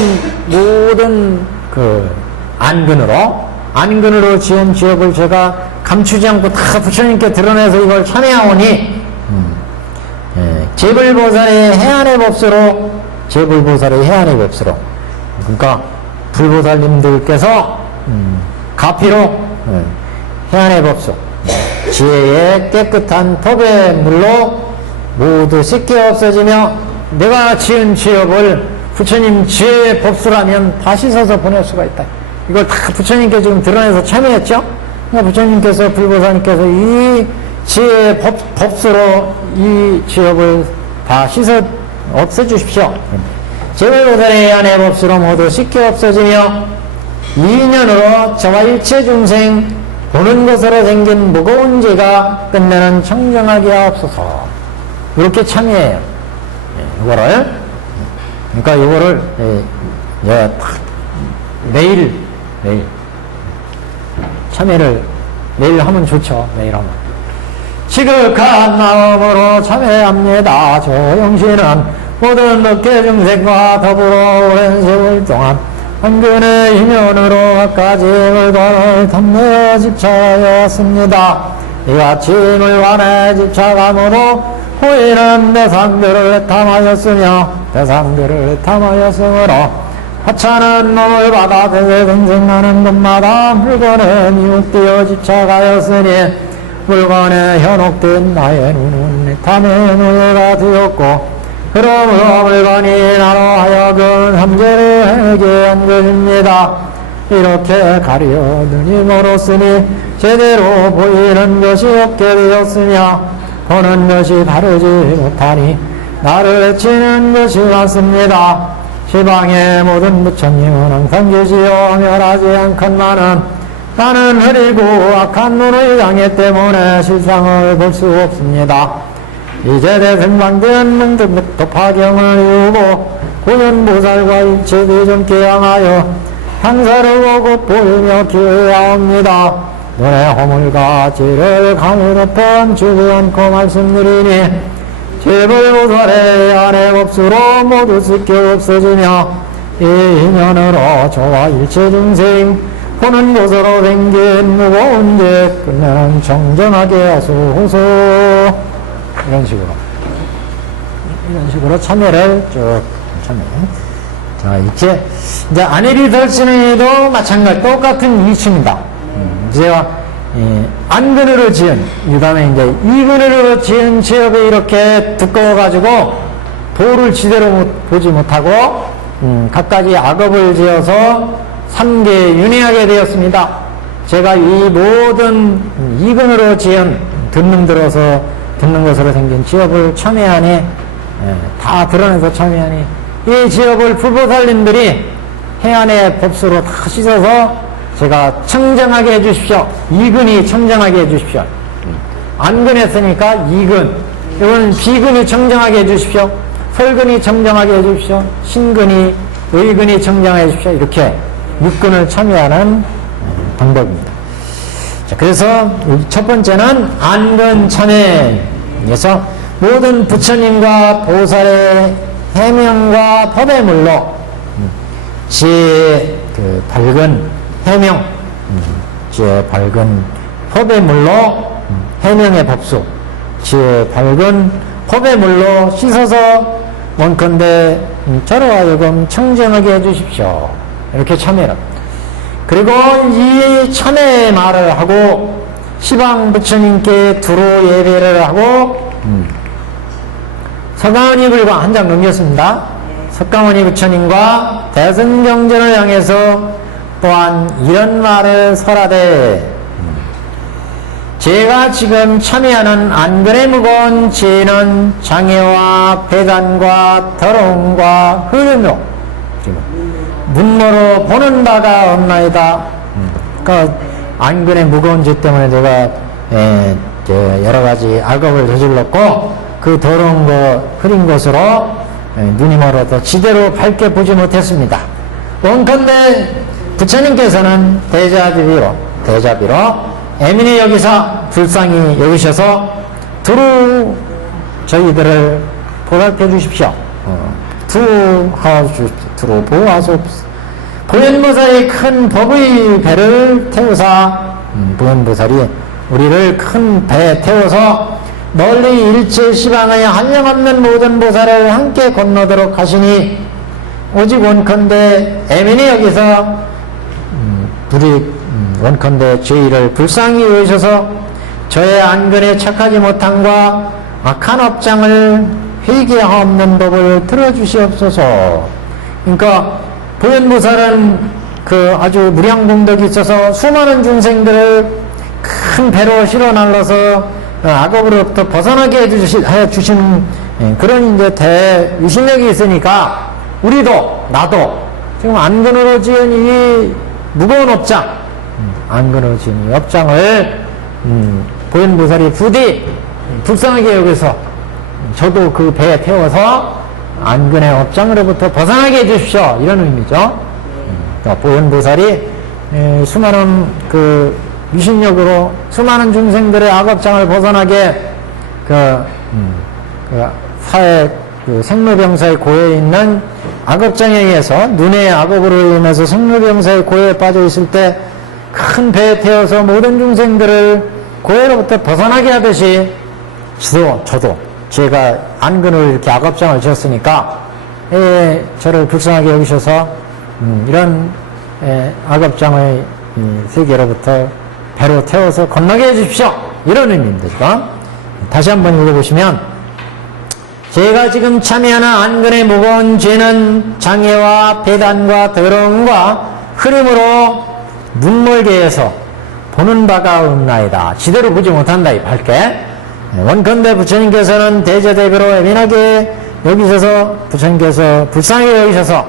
모든 안근으로 지은 죄업을 제가 감추지 않고 다 부처님께 드러내서 이걸 참여하오니 재불보살의 해안의 법수로 그러니까 불보살님들께서 가피로 해안의 법수 지혜의 깨끗한 법의 물로 모두 씻게 없어지며 내가 지은 죄업을 부처님 지혜의 법수라면 다 씻어서 보낼 수가 있다. 이걸 다 부처님께 지금 드러내서 참여했죠. 그러니까 부처님께서 불보살님께서 이 지혜의 법수로 이 죄업을 다 씻어 없애주십시오. 재불보살의 해안의 법수로 모두 씻게 없어지며 이인연으로 저와 일체 중생 보는 것으로 생긴 무거운 죄가 끝내는 청정하게 하옵소서. 이렇게 참여해요. 이거를 그러니까 이거를 매일 참여를 매일 하면 좋죠. 매일 하면 지극한 마음으로 참여합니다. 조영신은 모든 덕계 중생과 더불어 오랜 세월 동안 한근의 인연으로 까지 물건을 탐내어 집착하였습니다. 이같이 물건에 집착함으로 후인은 대상들을 탐하였으므로 화차는 몸을 받아 대생생하는 곳마다 물건에 미혹되어 집착하였으니 물건에 현혹된 나의 눈은 탐의 노예가 되었고 그러므로 물건이 나로 하여금 함재를 행하게 한 것입니다. 이렇게 가려 눈이 멀었으니 제대로 보이는 것이 없게 되었으며 보는 것이 다르지 못하니 나를 해치는 것이 많습니다. 시방의 모든 부처님은 항상 계시어 멸하지 않건만은 나는 흐리고 악한 눈의 장애 때문에 실상을 볼 수 없습니다. 이제 대승방된 문득법화경을 이루고 고현보살과 일체대전 개양하여 향사를 보고 보이며 기회하옵니다. 눈의 허물과 죄를 감히 덮어 주지 않고 말씀드리니 재불보살의 안의 법수로 모두 씻겨 없어지며 이 인연으로 저와 일체 중생 보는 곳으로 생긴 무거운 죄 끝내는 정정하게 하소서. 이런 식으로 참여를 쭉 참여. 자, 이렇게 이제 안일이 덜신에도 마찬가지 똑같은 이치입니다. 제가 안근으로 지은, 그 다음에 이제 이근으로 지은 지업이 이렇게 두꺼워가지고 도를 제대로 보지 못하고 갖가지 악업을 지어서 삼계 윤회하게 되었습니다. 제가 이 모든 이근으로 지은 듣는 것으로 생긴 지업을 참회하니 다 드러내서 참회하니 이 지업을 불보살님들이 해안의 법수로 다 씻어서 제가 청정하게 해주십시오. 이근이 청정하게 해주십시오. 안근했으니까 이근, 이건 비근이 청정하게 해주십시오. 설근이 청정하게 해주십시오. 신근이, 의근이 청정하게 해주십시오. 이렇게 육근을 참여하는 방법입니다. 자, 그래서 첫 번째는 안근 참회. 그래서 모든 부처님과 보살의 해명과 법의물로 제 밝은 해명, 제 밝은 법의물로 해명의 법수, 제 밝은 법의물로 씻어서 원컨대 저로 하여금 청정하게 해주십시오. 이렇게 참여를. 그리고 이 참회의 말을 하고 시방 부처님께 두루 예배를 하고 석가모니 불과 한 장 넘겼습니다. 석가모니 부처님과 대승경전을 향해서 또한 이런 말을 설하되 제가 지금 참여하는 안근의 무거운 죄는 장애와 배단과 더러움과 흐름으로 문모로 보는 바가 없나이다. 그러니까 안근의 무거운 죄 때문에 내가 여러 가지 악업을 저질렀고 그 더러운 거 흐린 것으로 눈이 멀어서 지대로 밝게 보지 못했습니다. 원컨대 부처님께서는 대자비로 애민히 여기서 불쌍히 여기셔서 두루 저희들을 보살펴 주십시오. 두루 보호하소서. 보현보살이 큰 법의 배를 태우사 보현보살이 우리를 큰 배에 태워서 널리 일체 시방의 한량없는 모든 보살을 함께 건너도록 하시니 오직 원컨대 애민히 여기서 우리 원컨대 죄의를 불쌍히 여기셔서 저의 안근에 착하지 못함과 악한 업장을 회개하옵는 법을 들어주시옵소서. 그러니까 보현보살은 그 아주 무량功德이 있어서 수많은 중생들을 큰 배로 실어 날라서 악업으로부터 벗어나게 해주신 그런 이제 대유신력이 있으니까 우리도 나도 지금 안근으로 지은 이 무거운 업장, 안근으로 지은 이 업장을 보현보살이 부디 불쌍하게 여기서 저도 그 배에 태워서 안근의 업장으로부터 벗어나게 해주십시오. 이런 의미죠. 보현보살이 수많은 그 유신력으로 수많은 중생들의 악업장을 벗어나게 그 사회 생로병사의 고해에 있는 악업장에 의해서 눈의 악업으로 인해서 생로병사의 고해에 빠져 있을 때 큰 배에 태워서 모든 중생들을 고해로부터 벗어나게 하듯이 저도 제가 안근을 이렇게 악업장을 지었으니까 저를 불쌍하게 여기셔서 이런 악업장의 세계로부터 배로 태워서 건너게 해주십시오. 이런 의미입니다. 지금 다시 한번 읽어보시면 제가 지금 참여하는 안근의 무거운 죄는 장애와 배단과 더러움과 흐름으로 눈멀게 해서 보는 바가 없나이다. 지대로 보지 못한다. 이 밝게. 원컨대 부처님께서는 대제대비로 예민하게 여기셔서 부처님께서 불쌍하게 여기셔서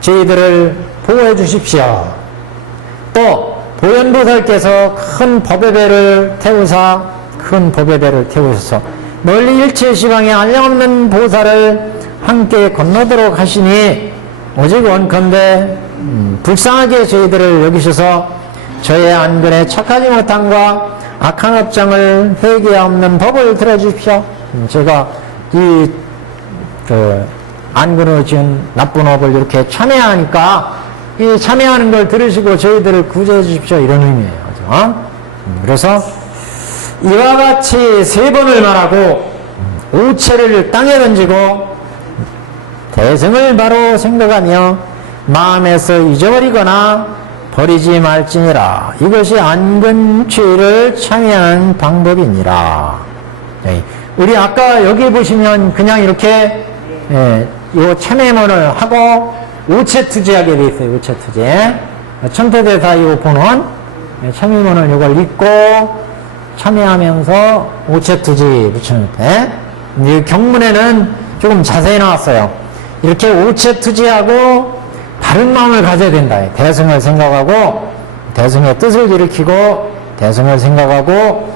저희들을 보호해 주십시오. 또 보현보살께서 큰 법의 배를 태우사 큰 법의 배를 태우셔서 멀리 일체 시방에 한량없는 보살을 함께 건너도록 하시니 오직 원컨대 불쌍하게 저희들을 여기셔서 저의 안근에 착하지 못함과 악한 업장을 회개하옵는 법을 들어주십시오. 제가 이 안근으로 지은 나쁜 업을 이렇게 참여하니까 이 참여하는 걸 들으시고 저희들을 구제해 주십시오. 이런 의미예요. 그죠? 그래서 이와 같이 세 번을 말하고 오체를 땅에 던지고 대승을 바로 생각하며 마음에서 잊어버리거나 버리지 말지니라. 이것이 안근추의를 참여하는 방법이니라. 우리 아까 여기 보시면 그냥 이렇게 요 참여문을 하고 우체투지하게 돼 있어요. 우체투지. 천태대사 이 본은 참여문을 이걸 읽고 참여하면서 우체투지 붙여놓대. 이 경문에는 조금 자세히 나왔어요. 이렇게 우체투지하고 바른 마음을 가져야 된다. 대승을 생각하고 대승의 뜻을 일으키고 대승을 생각하고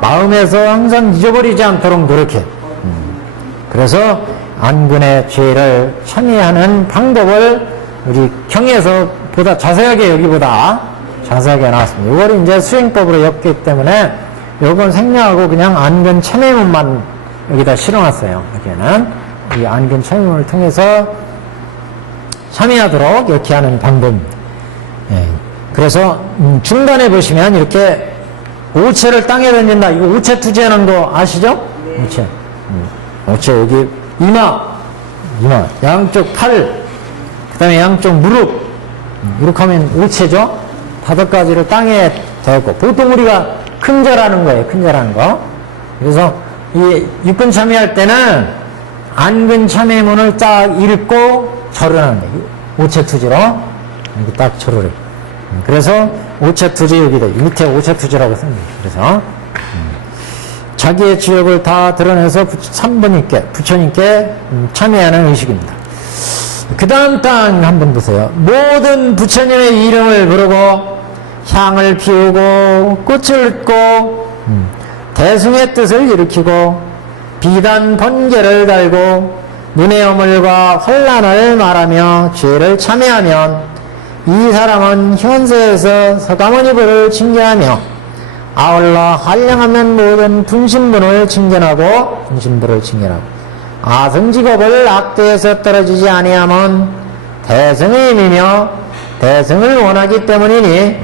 마음에서 항상 잊어버리지 않도록 노력해. 그래서 안근의 죄를 참여하는 방법을 우리 경에서 보다 자세하게 여기보다 자세하게 나왔습니다. 이걸 이제 수행법으로 엮기 때문에 요건 생략하고 그냥 안근 참여문만 여기다 실어놨어요. 여기에는 이 안근 참여문을 통해서 참여하도록 이렇게 하는 방법입니다. 그래서 중간에 보시면 이렇게 오체를 땅에 던진다. 이거 오체 투지하는 거 아시죠? 네. 오체. 오체 여기 이마, 양쪽 팔, 그 다음에 양쪽 무릎. 이렇게 하면 오체죠? 5가지를 땅에 대고. 보통 우리가 큰절하는 거예요. 큰절하는 거. 그래서 이 육근 참여할 때는 안근 참여문을 딱 읽고 절을 하는 거예요. 오체투지로 이렇게 딱 절을 해요. 그래서 오체투지 여기다 밑에 오체투지라고 씁니다. 그래서 자기의 지역을 다 드러내서 산부님께 부처님께 참여하는 의식입니다. 그 다음 단 한번 보세요. 모든 부처님의 이름을 부르고 향을 피우고 꽃을 잇고 대승의 뜻을 일으키고 비단 번개를 달고 눈의 어물과 혼란을 말하며 죄를 참여하면 이 사람은 현세에서 서가모니 불을 징계하며 아울러 한량하면 모든 분신분을 징견하고 분신불을 징견하고 아승직업을 악도에서 떨어지지 아니하면 대승의 힘이며 대승을 원하기 때문이니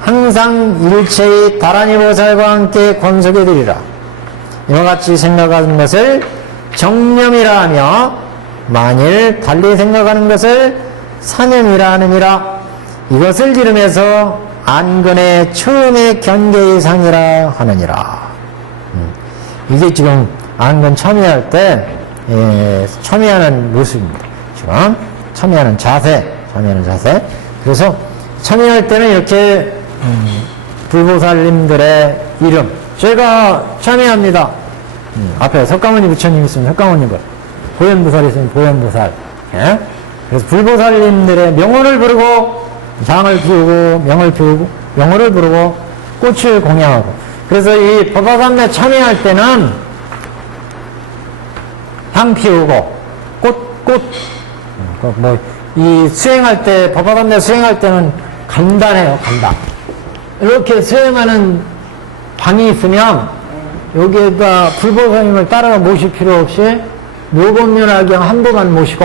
항상 일체의 다라니 보살과 함께 권속해 드리라. 이와 같이 생각하는 것을 정념이라 하며 만일 달리 생각하는 것을 사념이라 하느니라. 이것을 들으면서 안근의 처음의 견계의 상이라 하느니라. 이게 지금 안근 참여할 때 참여하는 모습입니다. 지금 참여하는 자세. 그래서 참여할 때는 이렇게 불보살님들의 이름 제가 참여합니다. 앞에 석가모니 부처님 있으면 석가모니 불, 보현보살 있으면 보현보살. 그래서 불보살님들의 명호를 부르고 향을 피우고 명을 피우고 명호를 부르고 꽃을 공양하고. 그래서 이 법화삼매 참여할 때는 향 피우고 꽃 뭐 이 수행할 때 법화삼매 수행할 때는 간단해요. 간단. 이렇게 수행하는 방이 있으면 여기에다 불보살님을 따라가 모실 필요 없이 묘건면화경 한도만 모시고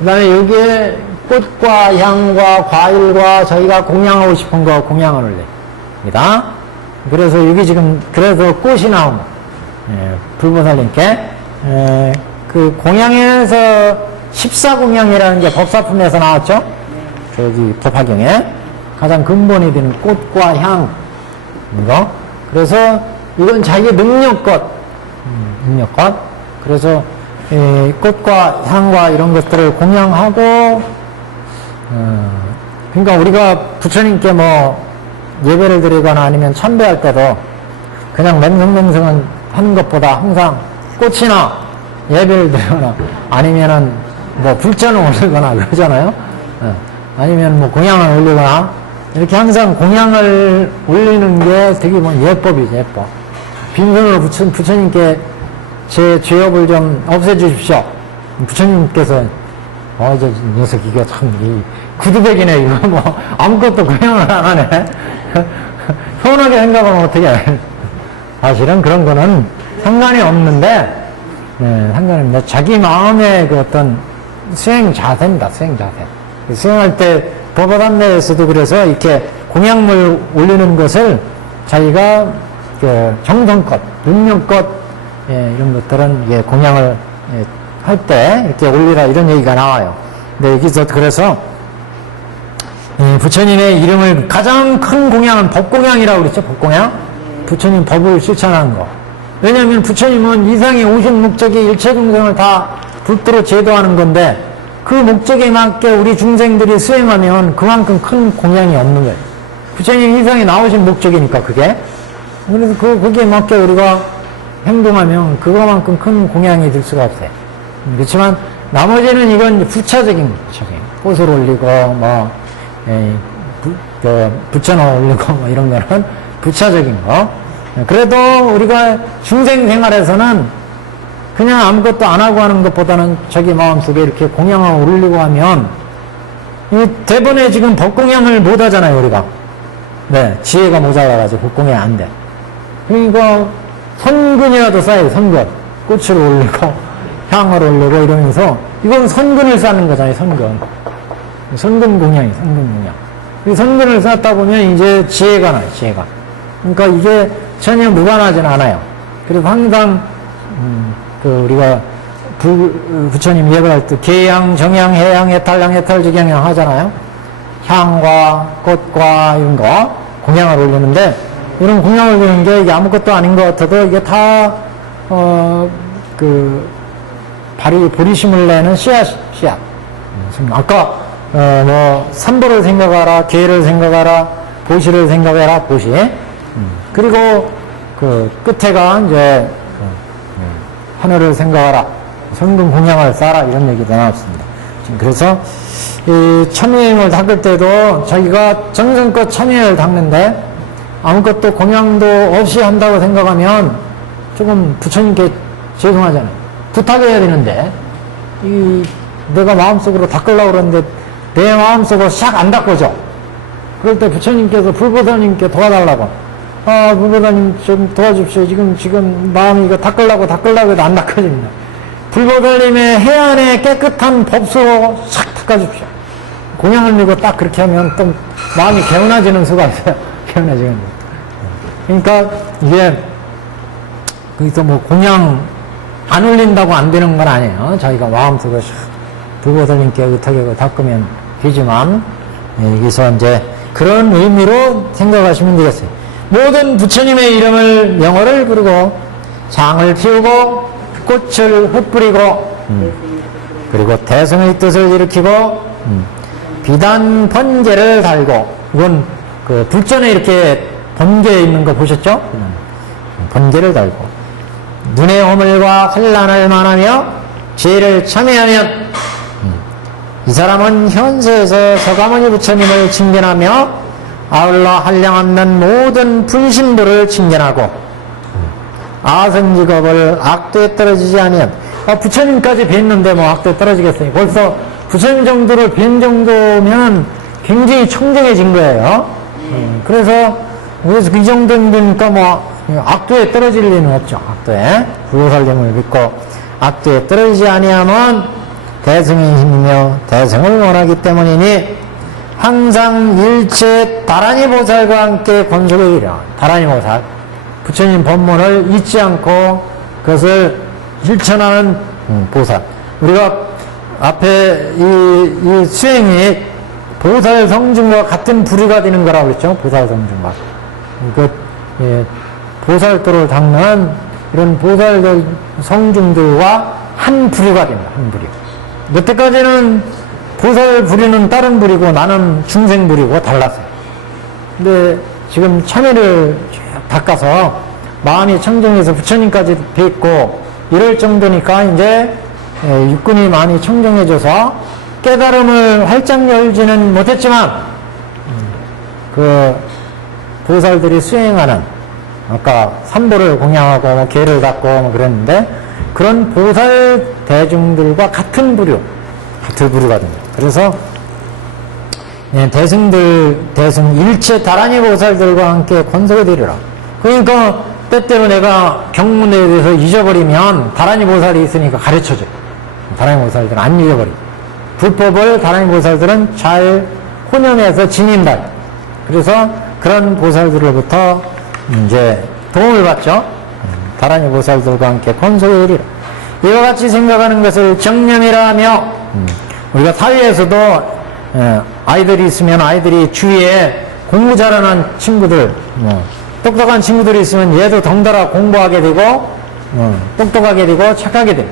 그 다음에 여기에 꽃과 향과 과일과 저희가 공양하고 싶은 거 공양을 냅니다. 그래서 여기 지금 그래서 꽃이 나옵니다. 불보살님께 그 공양에서 14공양이라는 게 법사품에서 나왔죠. 저기 법화경에 가장 근본이 되는 꽃과 향 이거. 그래서 이건 자기 능력껏 그래서 꽃과 향과 이런 것들을 공양하고 그러니까 우리가 부처님께 뭐 예배를 드리거나 아니면 참배할 때도 그냥 맹성맹성한 하는 것보다 항상 꽃이나 예배를 드리거나 아니면은 뭐 불전을 올리거나 그러잖아요. 아니면 뭐 공양을 올리거나 이렇게 항상 공양을 올리는 게 되게 뭐 예법이죠. 예법. 빈손으로 부처님께 제 죄업을 좀 없애주십시오. 부처님께서 이제 녀석 이거 참 구두백이네 이거 뭐 아무것도 공양을 안 하네. 서운하게 생각하면 어떻게 해. 사실은 그런 거는 상관이 없는데 상관이 없는데 자기 마음의 그 어떤 수행 자세입니다. 수행 자세. 수행할 때 법화담례에서도 그래서 이렇게 공양물 올리는 것을 자기가 그 정성껏, 능력껏 이런 것들은 공양을 할 때 이렇게 올리라 이런 얘기가 나와요. 근데 여기서 그래서 부처님의 이름을 가장 큰 공양은 법공양이라고 그랬죠. 법공양. 부처님 법을 실천하는 거. 왜냐하면 부처님은 이상의 오신 목적이 일체 중생을 다 불도로 제도하는 건데 그 목적에 맞게 우리 중생들이 수행하면 그만큼 큰 공양이 없는 거예요. 부처님 이상에 나오신 목적이니까 그게. 그래서 거기에 맞게 우리가 행동하면 그거만큼 큰 공양이 될 수가 없어요. 그렇지만 나머지는 이건 부차적인 거죠. 꽃을 올리고 부처나 올리고 이런 거는 부차적인 거. 그래도 우리가 중생 생활에서는 그냥 아무것도 안 하고 하는 것보다는 자기 마음속에 이렇게 공양을 올리고 하면 이 대번에 지금 법공양을 못 하잖아요, 우리가. 네, 지혜가 모자라가지고 법공양 안 돼. 그러니까 선근이라도 쌓여요, 선근. 꽃을 올리고 향을 올리고 이러면서 이건 선근을 쌓는 거잖아요, 선근. 선근 공양이 선근 공양. 이 선근을 쌓다 보면 이제 지혜가 나요, 지혜가. 그러니까 이게 전혀 무관하진 않아요. 그래서 항상 우리가 부처님 예배할 때 계양, 정양, 해양, 해탈양, 해탈, 직양양 하잖아요. 향과 꽃과 이런 거 공양을 올리는데 이런 공양을 올리는 게 이게 아무것도 아닌 것 같아도 이게 다 보리심을 내는 씨앗. 아까 삼보를 생각하라, 계를 생각하라, 보시를 생각해라, 보시. 그리고 그 끝에가 이제 하늘을 생각하라, 성근 공양을 쌓아라 이런 얘기도 나왔습니다. 그래서 이 참여행을 닦을 때도 자기가 정성껏 참여를 닦는데 아무것도 공양도 없이 한다고 생각하면 조금 부처님께 죄송하잖아요. 부탁해야 되는데 내가 마음속으로 닦으려고 그러는데 내 마음속으로 샥 안 닦아져. 그럴 때 부처님께서 불보살님께 도와달라고, 불보살님 좀 도와줍시오. 지금 마음이 이거 닦으려고 해도 안 닦아집니다. 불보살님의 해안의 깨끗한 법수로 싹 닦아줍시오. 공양을 밀고 딱 그렇게 하면 또 마음이 개운해지는 수가 있어요. 개운해지는 거. 그러니까 이게 거기서 공양 안 올린다고 안 되는 건 아니에요. 자기가 마음속에 불보살님께 의탁하고 닦으면 되지만 여기서 이제 그런 의미로 생각하시면 되겠어요. 모든 부처님의 이름을 명호를 부르고 장을 피우고 꽃을 흩뿌리고 그리고 대승의 뜻을 일으키고 비단 번개를 달고, 이건 그 불전에 이렇게 번개 있는 거 보셨죠? 번개를 달고 눈의 허물과 환난을 만하며 지혜를 참여하면 이 사람은 현세에서 서가모니 부처님을 칭견하며 아울러 한량없는 모든 분신부를 칭견하고 아성직업을 악도에 떨어지지 아니한, 부처님까지 뵀는데 악도에 떨어지겠어요. 벌써 부처님 정도를 뵌 정도면 굉장히 청정해진 거예요. 그래서 이 정도니까 악도에 떨어질 리는 없죠. 악도에 불보살님을 믿고 악도에 떨어지지 아니하면 대승의 힘이며 대승을 원하기 때문이니 항상 일체 다라니 보살과 함께 권속을 이뤄. 다라니 보살, 부처님 법문을 잊지 않고 그것을 실천하는 보살. 우리가 앞에 이 수행이 보살 성중과 같은 부류가 되는 거라고 그랬죠. 보살 성중과. 보살도를 닦는 이런 보살들 성중들과 한 부류가 됩니다. 한 부류. 여태까지는 보살 부류는 다른 부류고 나는 중생 부류고 달랐어요. 근데 지금 참여를 닦아서 마음이 청정해서 부처님까지 뵙고 이럴 정도니까 이제 육군이 많이 청정해져서 깨달음을 활짝 열지는 못했지만 그 보살들이 수행하는, 아까 삼보를 공양하고 계를 닦고 그랬는데 그런 보살 대중들과 같은 부류가 됩니다. 그래서 대승 일체 다라니 보살들과 함께 권속을 드리라. 그러니까 때때로 내가 경문에 대해서 잊어버리면 다라니 보살이 있으니까 가르쳐줘. 다라니 보살들은 안 잊어버리고. 불법을 다란이 보살들은 잘 혼용해서 지닌다. 그래서 그런 보살들로부터 이제 도움을 받죠. 다란이 보살들과 함께 건속에 이르라. 이와 같이 생각하는 것을 정념이라 하며, 우리가 사회에서도 아이들이 있으면 아이들이 주위에 공부 잘하는 친구들, 똑똑한 친구들이 있으면 얘도 덩달아 공부하게 되고, 똑똑하게 되고 착하게 돼요.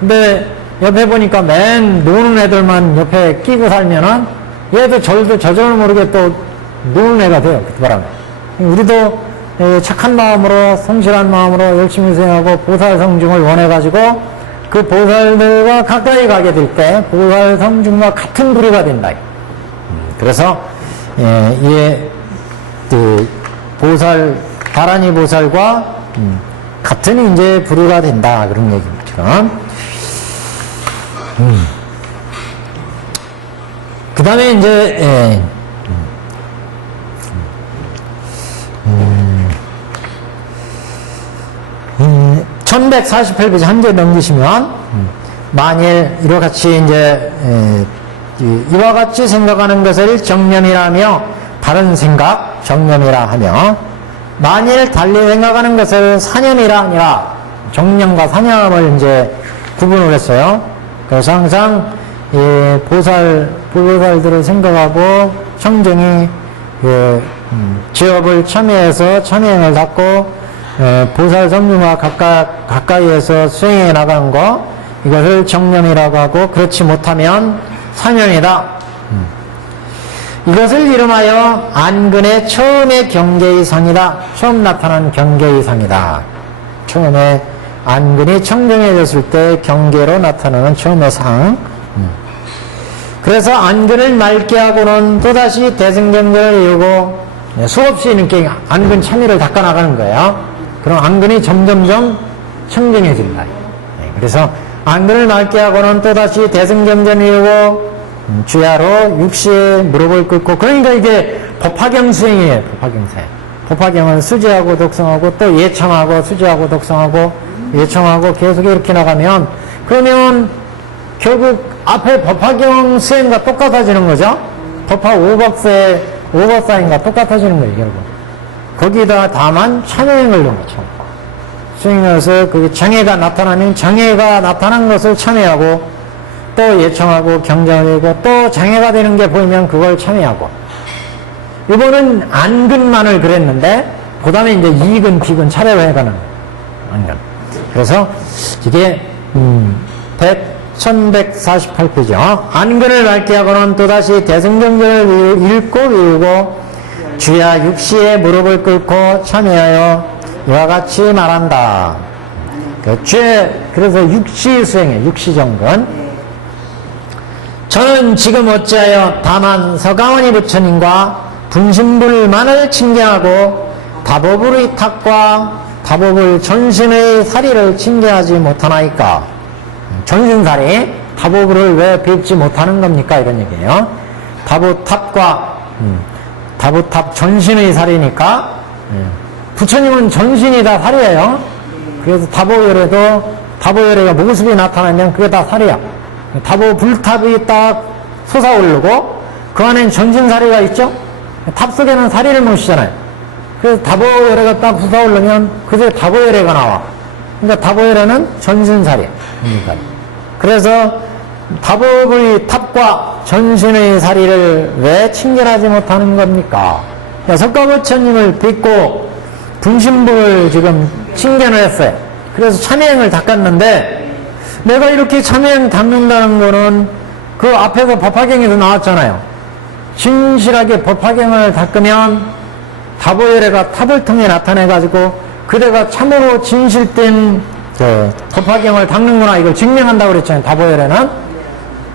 근데 옆에 보니까 맨 노는 애들만 옆에 끼고 살면은 얘도 저절로 모르게 또 노는 애가 돼요. 그 바람에. 우리도 착한 마음으로, 성실한 마음으로 열심히 생각하고 보살 성중을 원해가지고 그 보살들과 가까이 가게 될 때 보살 성중과 같은 부류가 된다. 그래서 보살, 다란이 보살과 같은 이제 부류가 된다. 그런 얘기입니다. 그 다음에 이제, 1148페이지 한 개 넘기시면, 만일 이와 같이 이제, 이와 같이 생각하는 것을 정념이라며, 다른 생각, 정념이라 하며, 만일 달리 생각하는 것을 사념이라 아니라, 정념과 사념을 이제 구분을 했어요. 그래서 항상, 보살들을 생각하고, 청정이, 지업을 참여해서 참여행을 닦고, 보살 성중과 가까이에서 수행해 나가는 거, 이것을 정념이라고 하고, 그렇지 못하면 사념이다. 이것을 이름하여 안근의 처음의 경계의 상이다. 처음 나타난 경계의 상이다. 처음에 안근이 청정해졌을 때 경계로 나타나는 처음의 상. 그래서 안근을 맑게 하고는 또다시 대승경계를 이루고 수없이 이렇게 안근 참여를 닦아나가는 거예요. 그럼 안근이 점점점 청정해진다. 그래서 안근을 맑게 하고는 또다시 대승경계를 이루고 주야로 육시에 무릎을 꿇고, 그러니까 이게 법화경 수행이에요. 법화경 수행. 법화경을 수지하고 독성하고 또 예청하고 수지하고 독성하고 예청하고 계속 이렇게 나가면, 그러면 결국 앞에 법화경 수행과 똑같아지는 거죠. 법화 오법사행과 똑같아지는 거예요, 결국. 거기다 다만 참여행을 넣은 거죠. 수행해서 그 장애가 나타나면 장애가 나타난 것을 참여하고, 또 예청하고 경정하고, 또 장애가 되는 게 보이면 그걸 참여하고. 이거는 안근만을 그랬는데, 그 다음에 이제 이근, 비근 차례로 해가는 거예요. 안근. 그래서 이게 1148페이지요. 안근을 맑게 하고는 또다시 대승경전을 읽고 외우고 주야 육시에 무릎을 꿇고 참여하여 이와 같이 말한다. 그래서 육시 수행해, 육시정근. 저는 지금 어찌하여 다만 서가모니 부처님과 분신불만을 칭견하고 다보불의 탁과 다보불 전신의 사리를 칭견하지 못하나이까. 전신사리, 다보불을 왜 뵙지 못하는 겁니까? 이런 얘기예요. 다보탑과 다보탑 전신의 사리니까, 부처님은 전신이 다 사리예요. 그래서 다보열애가 모습이 나타나면 그게 다 사리야. 다보 불탑이 딱 솟아오르고 그 안엔 전신사리가 있죠. 탑 속에는 사리를 모시잖아요. 그래서 다보열애가 딱 솟아오르면 그새 다보열애가 나와. 그러니까 다보열애는 전신사리. 그래서 다보의 탑과 전신의 사리를 왜 칭견하지 못하는 겁니까? 석가모처님을 뵙고 분신불을 지금 칭견을 했어요. 그래서 참여행을 닦았는데, 내가 이렇게 참여행 닦는다는 거는 그 앞에서 법화경에서 나왔잖아요. 진실하게 법화경을 닦으면 다보열애가 탑을 통해 나타내가지고 그대가 참으로 진실된 법화경을 닦는구나, 이걸 증명한다고 그랬잖아요. 다보열애는.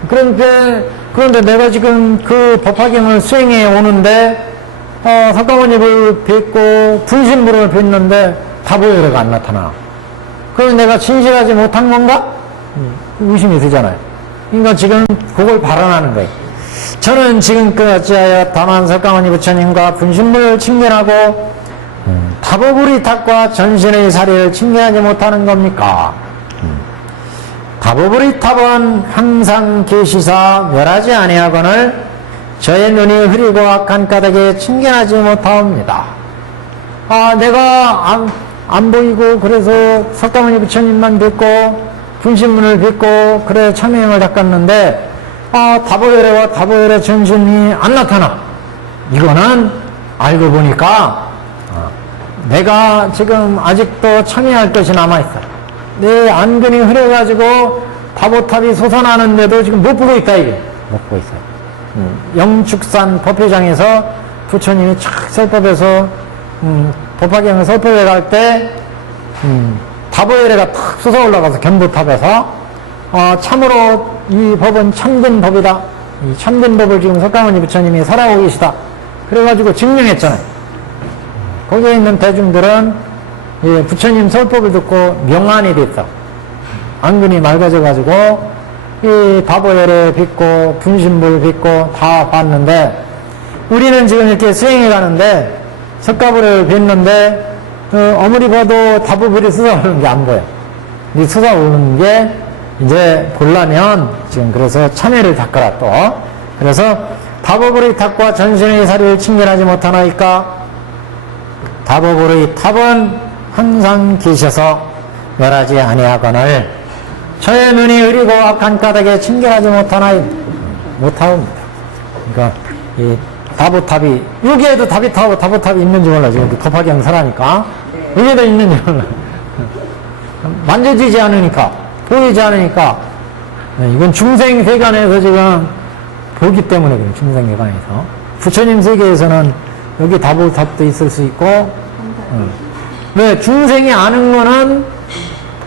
그런데 내가 지금 그 법화경을 수행해 오는데 석가모니를 뵙고 분신불을 뵙는데 다보열애가 안 나타나. 그럼 내가 진실하지 못한 건가? 의심이 되잖아요. 그러니까 지금 그걸 발언하는 거예요. 저는 지금까지 어찌하여 다만 석가모니 부처님과 분신불을 칭견하고 다보불의 탁과 전신의 사리를 칭견하지 못하는 겁니까? 답업의 탑은 항상 계시사 멸하지 아니하거늘 저의 눈이 흐리고 악한 까닭에 친견하지 못하옵니다. 내가 안 보이고 그래서 석가모니 부처님만 뵙고 분신문을 뵙고 그래 참여행을 닦았는데 다보열애와 다보열애 전신이 안 나타나. 이거는 알고 보니까 내가 지금 아직도 참여할 것이 남아있어. 내 안근이 흐려가지고 다보탑이 솟아나는데도 지금 못 보고 있다 이게. 못 보고 있어요. 영축산 법회장에서 부처님이 착 설법에서 법화경을 설법에 갈 때 다보열애가 탁 솟아 올라가서 견보탑에서 참으로 이 법은 참된 법이다. 이 참된 법을 지금 석가모니 부처님이 설하고 계시다. 그래가지고 증명했잖아요. 거기에 있는 대중들은 부처님 설법을 듣고 명안이 됐어. 안근이 맑아져가지고 이 다보열애 빚고 분신불 빚고 다 봤는데 우리는 지금 이렇게 수행해 가는데 석가불을 빚는데 아무리 봐도 다보불이 솟아오르는 게 안 보여. 이 솟아오르는 게 이제 보려면 지금 그래서 참회를 닦아라 또. 그래서 다보불의 탑과 전신의 사리를 친견하지 못하나이까 다보불의 탑은 항상 계셔서 멸하지 아니하거늘 저의 눈이 흐리고 악한 까닭에 친견하지 못하옵니다. 그러니까 이 다보탑이 여기에도 다보탑이 있는지 몰라. 지금 법화경 설하니까 여기에도 있는지 몰라. 만져지지 않으니까 보이지 않으니까 이건 중생세간에서 지금 보기 때문에 그래요. 중생세간에서 부처님 세계에서는 여기 다보탑도 있을 수 있고 왜 중생이 아는 거는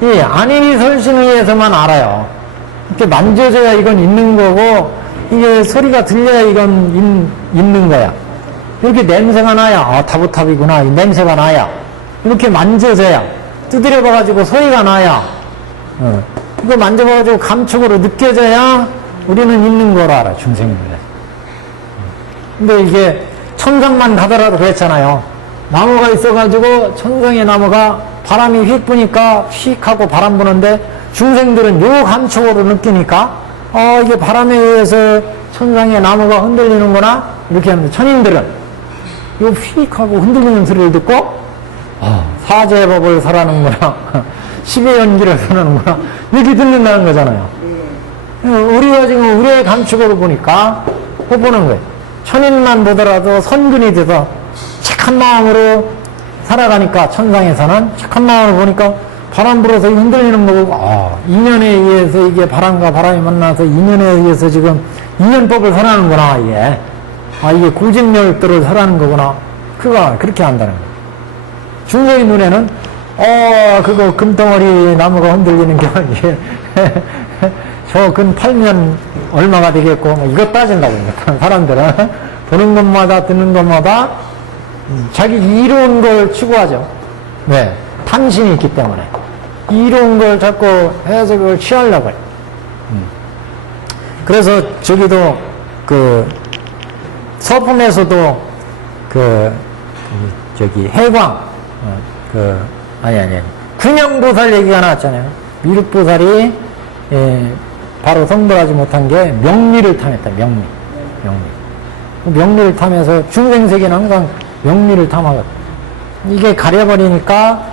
이 안인이 설신의에서만 알아요. 이렇게 만져져야 이건 있는 거고 이게 소리가 들려야 이건 있는 거야. 이렇게 냄새가 나야 다보탑이구나 이 냄새가 나야 이렇게 만져져야 두드려 봐가지고 소리가 나야 이거 만져봐가지고 감촉으로 느껴져야 우리는 있는 거로 알아 중생인데. 근데 이게 천상만 가더라도 그랬잖아요. 나무가 있어가지고 천상의 나무가 바람이 휙 부니까 휙 하고 바람 부는데 중생들은 요 감촉으로 느끼니까 이게 바람에 의해서 천상의 나무가 흔들리는구나 이렇게 하는데 천인들은 요 휙 하고 흔들리는 소리를 듣고 사제의 법을 설하는구나 십의 연기를 설하는구나 이렇게 듣는다는 거잖아요. 우리가 지금 우리의 감촉으로 보니까 못 보는 거예요. 천인만 보더라도 선근이 돼서 착한 마음으로 살아가니까 천상에서는 착한 마음으로 보니까 바람 불어서 흔들리는 거 보고 인연에 의해서 이게 바람과 바람이 만나서 인연에 의해서 지금 인연법을 설하는구나 이게 이게 고집멸도를 설하는 거구나 그거 그렇게 한다는 거예요. 중생의 눈에는 그거 금덩어리 나무가 흔들리는 게 이게 저 근 팔면 얼마가 되겠고 이거 따진다고 사람들은 보는 것마다 듣는 것마다 자기 이로운 걸 추구하죠. 왜? 탐심이 있기 때문에 이로운 걸 자꾸 해서 그걸 취하려고 해요. 그래서 저기도 그 서품에서도 저기 해광 군영보살 얘기가 나왔잖아요. 미륵보살이 바로 성불하지 못한 게 명리를 탐했다. 명리를 탐해서 중생세계는 항상 명리를 탐하거든. 이게 가려버리니까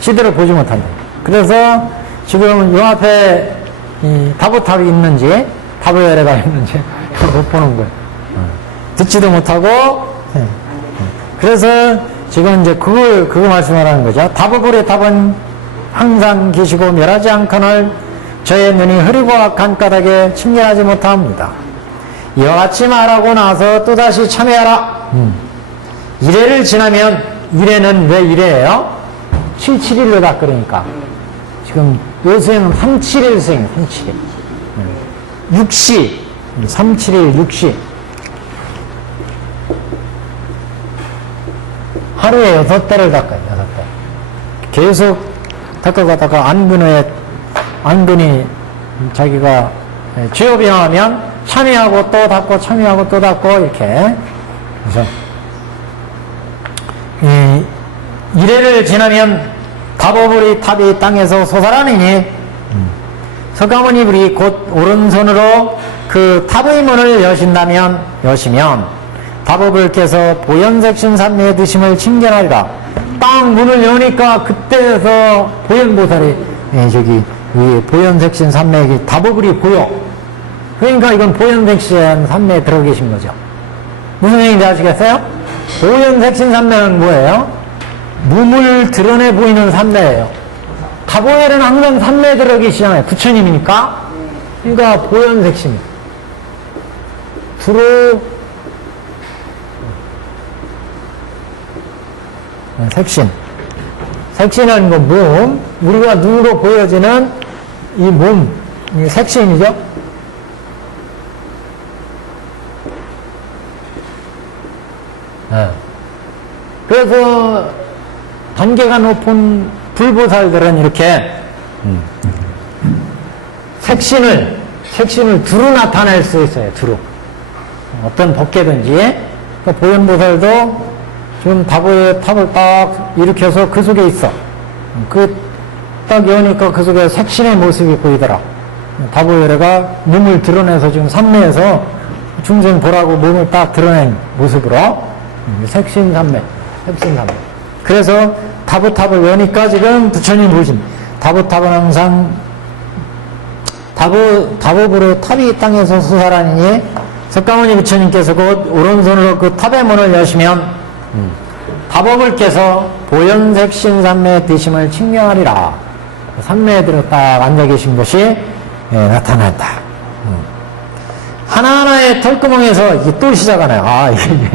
제대로 보지 못한다. 그래서 지금 요 앞에 이 다보탑이 있는지 다보열애가 있는지 못 보는 거예요. 듣지도 못하고 그래서 지금 이제 그거 말씀하라는 거죠. 다보불의 탑은 항상 계시고 멸하지 않거늘 저의 눈이 흐리고 악한 까닭에 침례하지 못합니다. 이와 같이 말하고 나서 또다시 참회하라. 이래를 지나면 이래는 왜 이래예요? 771로 다 그러니까 지금 요 수행은 371 수행 371 6시 371 6시 하루에 6대를 닦아요. 6대 계속 닦아가다가 안근이 자기가 죄업이 나오면 참여하고 또 닦고 참여하고 또 닦고 이렇게 그래서 이래를 지나면 다보불의 탑이 땅에서 솟아나느니 석가모니 불이 곧 오른손으로 그 탑의 문을 여시면 답업을께서 보현색신 삼매의 드심을 칭견하리라. 딱 문을 여니까 그때서 보현보살이 저기 위에 보현색신 삼매의 답업을이 보여. 그러니까 이건 보현색신 삼매에 들어 계신 거죠. 무슨 얘기인지 아시겠어요? 보현색신 삼매는 뭐예요? 몸을 드러내 보이는 삼매예요. 다보엘은 항상 삼매에 들어 계시잖아요. 부처님이니까. 그러니까 보현색신. 두루 색신. 색신은 그 몸, 우리가 눈으로 보여지는 이 몸, 이 색신이죠. 그래서 단계가 높은 불보살들은 이렇게 색신을 두루 나타낼 수 있어요. 두루. 어떤 법계든지. 그러니까 보현보살도 지금 다보의 탑을 딱 일으켜서 그 속에 있어. 딱 여니까 그 속에 색신의 모습이 보이더라. 다보열애가 몸을 드러내서 지금 삼매에서 중생 보라고 몸을 딱 드러낸 모습으로 색신삼매. 그래서 다보탑을 여니까 지금 부처님 보신 다보탑은 항상 다보불의 탑이 땅에서 수사라니니 석가모니 부처님께서 곧 오른손으로 그 탑의 문을 여시면 다보불께서 보현색신 삼매의 드심을 칭명하리라. 삼매에 들어 딱 앉아 계신 것이 나타난다. 하나하나의 털구멍에서 이게 또 시작하네요. 이게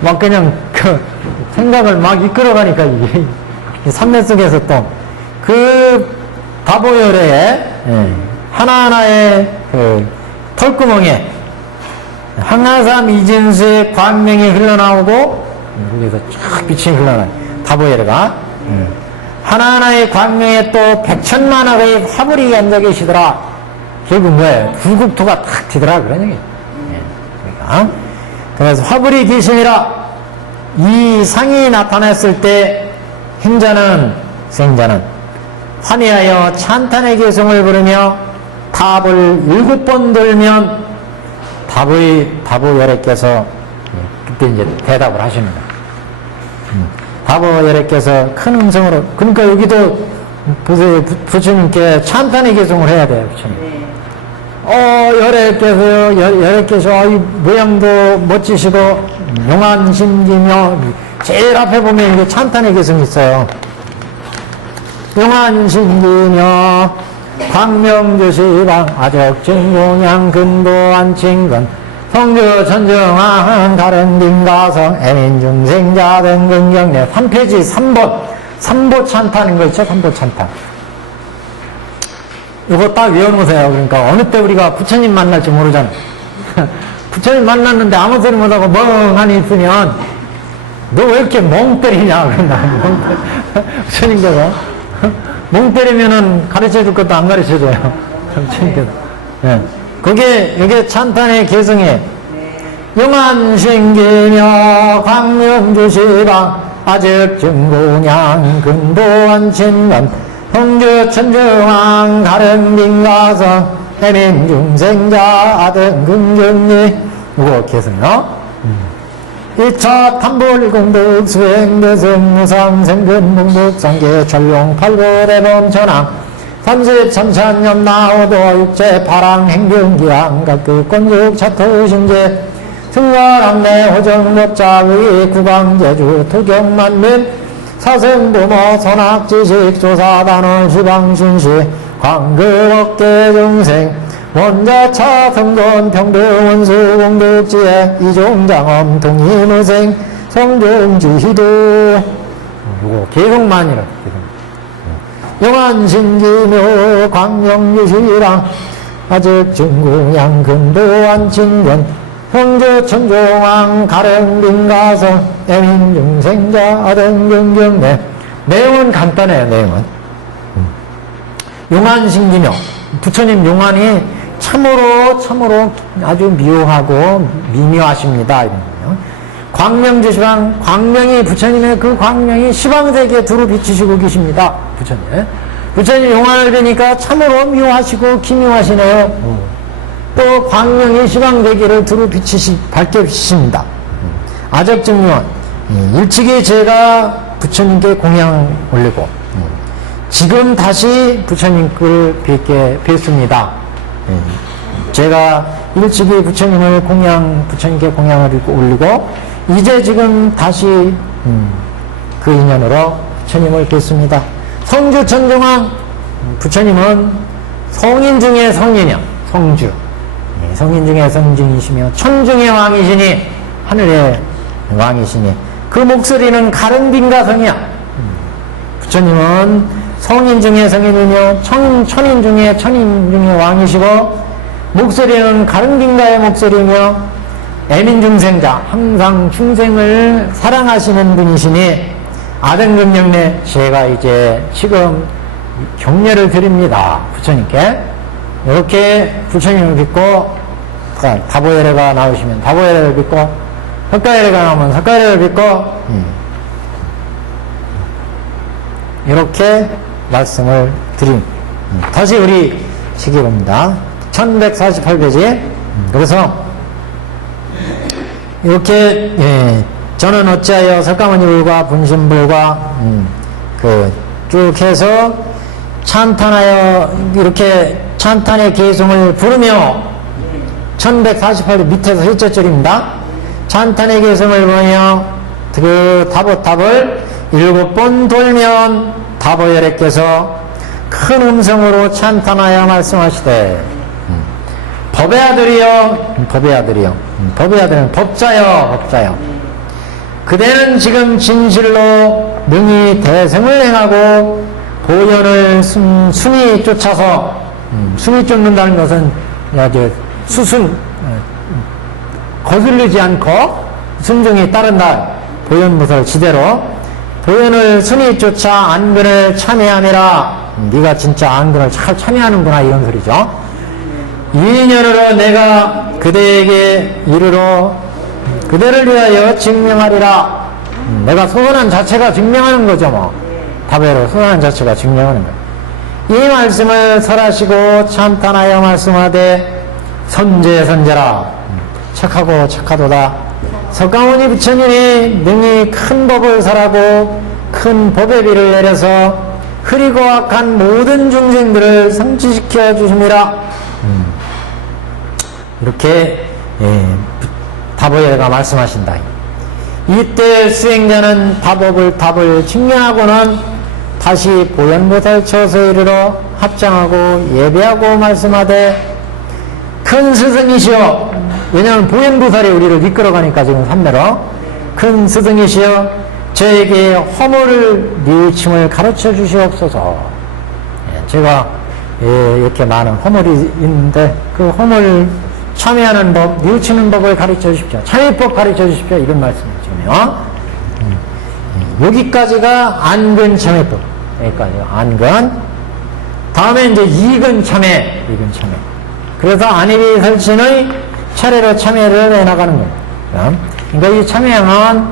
막 그냥 생각을 막 이끌어가니까 이게 삼매 속에서 또 그 다보열의 하나하나의 그 털구멍에 항아삼 이진수의 광명이 흘러나오고 여기서 쫙 빛이 흘러나요. 다보열가 하나하나의 광명에 또 백천만억의 화불이 앉아 계시더라. 결국 뭐예요? 불국토가 탁 튀더라 그런 얘기예요. 그러니까 그래서 화불이 계시니라. 이 상이 나타났을 때 행자는 생자는 환희하여 찬탄의 개성을 부르며 탑을 7번 돌면 다보열애께서 그때 이제 대답을 하시는 거예요. 다보열애께서 큰 음성으로, 그러니까 여기도 보세요. 부처님께 찬탄의 개성을 해야 돼요, 부처님. 열애께서 이 모양도 멋지시고 용안심기며 제일 앞에 보면 이게 찬탄의 개성이 있어요. 용안심기며 광명주시방 아적진공양 근도안칭근 성주 천정한 다른 빈가성 애민중생자 등 긍경내 3페이지 3번 3보 찬탄인 거 있죠? 3보 찬탄. 이거 딱 외워놓으세요. 그러니까 어느 때 우리가 부처님 만날지 모르잖아. 부처님 만났는데 아무 소리 못하고 멍하니 있으면 너 왜 이렇게 멍 때리냐 그런다. 부처님께서 멍 때리면은 가르쳐 줄 것도 안 가르쳐 줘요. 부처님께서. 네. 이게 찬탄의 개성에 영안생기며 광명주시방 아적증공양 근도안친건 성주 천정왕 가령빈가성 해민중생자 아등 긍정리 이거 개성이요. 2차 탐불공덕 수행대승 무상생근 문북상계 전룡 팔보대범 전왕 삼세천천년 나오도 육체 파랑 행경기양 각그 권죽 차토신제 승화람내 호정목자의 구방제주 토경만민 사성도모 선악지식 조사단원 주방신시 광급업계중생 원자차 성돈 평등원수 공덕지혜 이종장엄 동의무생 성종지희도 이거 계속만이라 영안신기묘 광명유시랑 아적증공양 근도안친근 형제천종왕 가령빈가성 애민중생자 아등경경내 내용은 간단해요. 내용은 용안신기묘 부처님 용안이 참으로 아주 묘하고 미묘하십니다. 이런 거예요. 광명주시방 광명이 부처님의 그 광명이 시방세계에 두루 비치시고 계십니다. 부처님 부처님 용화를 뵈니까 참으로 묘하시고 기묘하시네요. 또 광명의 시방대기를 두루 밝혀 비치십니다. 아적증유원 일찍이 제가 부처님께 공양 올리고 지금 다시 부처님을 뵙습니다. 제가 일찍이 부처님께 공양을 올리고 이제 지금 다시 그 인연으로 부처님을 뵙습니다. 성주 천중왕 부처님은 성인 중에 성인이요. 성주 성인 중에 성중이시며 천중의 왕이시니 하늘의 왕이시니 그 목소리는 가른빈가성이야. 부처님은 성인 중에 성인이며 천인 중에 왕이시고 목소리는 가른빈가의 목소리며 애민중생자 항상 중생을 사랑하시는 분이시니 아등금령래 제가 이제 지금 격려를 드립니다. 부처님께 이렇게 부처님을 믿고 다보예래가 나오시면 다보예래를 믿고 석가예래가 나오면 석가예래를 믿고 이렇게 말씀을 드림. 다시 우리 시기 봅니다. 1148페이지. 그래서 이렇게 저는 어찌하여 석가모니불과 분신불과 쭉 해서 찬탄하여 이렇게 찬탄의 개송을 부르며 1148조 밑에서 1절입니다. 찬탄의 개송을 부르며 그 다보탑을 7번 돌면 다보열애께서 큰 음성으로 찬탄하여 말씀하시되 법의 아들이여 법의 아들은 법자여 그대는 지금 진실로 능히 대성을 행하고 보현을 순히 쫓아서 순히 쫓는다는 것은 거슬리지 않고 순종이 따른다. 보현무설 지대로 보현을 순히 쫓아 안근을 참여함이라. 네가 진짜 안근을 잘 참여하는구나 이런 소리죠. 이 인연으로 내가 그대에게 이르러 그대를 위하여 증명하리라. 내가 소원한 자체가 증명하는 거죠. 뭐 다배로 소원한 자체가 증명하는 거예요. 이 말씀을 설하시고 찬탄하여 말씀하되 선제라 착하고 착하도다. 석가모니 부처님이 능히 큰 법을 설하고 큰 법의 비를 내려서 흐리고 악한 모든 중생들을 성취시켜 주심이라. 이렇게 다보예가 말씀하신다. 이때 수행자는 답을 증명하고는 다시 보현보살 처소에 이르러 합장하고 예배하고 말씀하되 큰 스승이시여. 왜냐하면 보현보살이 우리를 이끌어가니까 지금 삼매로 큰 스승이시여 저에게 허물을 뉘우침을 가르쳐 주시옵소서. 제가 이렇게 많은 허물이 있는데 그 허물 참여하는 법, 뉘우치는 법을 가르쳐 주십시오. 참여법 가르쳐 주십시오. 이런 말씀이죠. 여기까지가 안근 참여법. 여기까지가 안근. 다음에 이제 이근 참여. 그래서 안입이 설신의 차례로 참여를 해나가는 거예요. 그러니까 이 참여는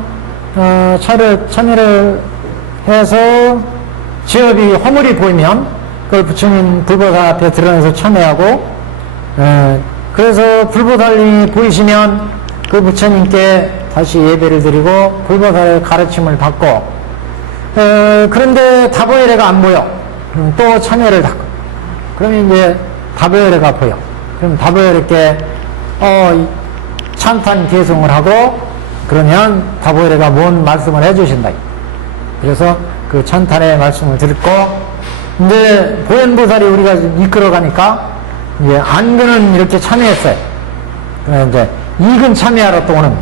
참여를 해서 지업이 허물이 보이면 그걸 부처님 불보살 앞에 드러내서 참여하고 그래서 불보살이 보이시면 그 부처님께 다시 예배를 드리고 불보살의 가르침을 받고 그런데 다보예래가 안 보여. 그럼 또 참여를 닫고 그러면 이제 다보예래가 보여. 그럼 다보예래께 찬탄 개송을 하고 그러면 다보예래가 뭔 말씀을 해주신다. 그래서 그 찬탄의 말씀을 듣고 이제 보현보살이 우리가 이끌어가니까 이제 안근은 이렇게 참여했어요. 그러면 이제 이근 참여하러 또 오는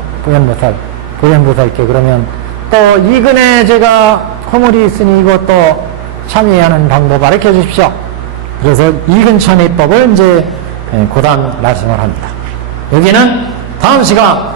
보현보살께 그러면 또 이근에 제가 허물이 있으니 이것도 참여하는 방법 가르쳐 주십시오. 그래서 이근 참여법을 이제 고단 말씀을 합니다. 여기는 다음 시간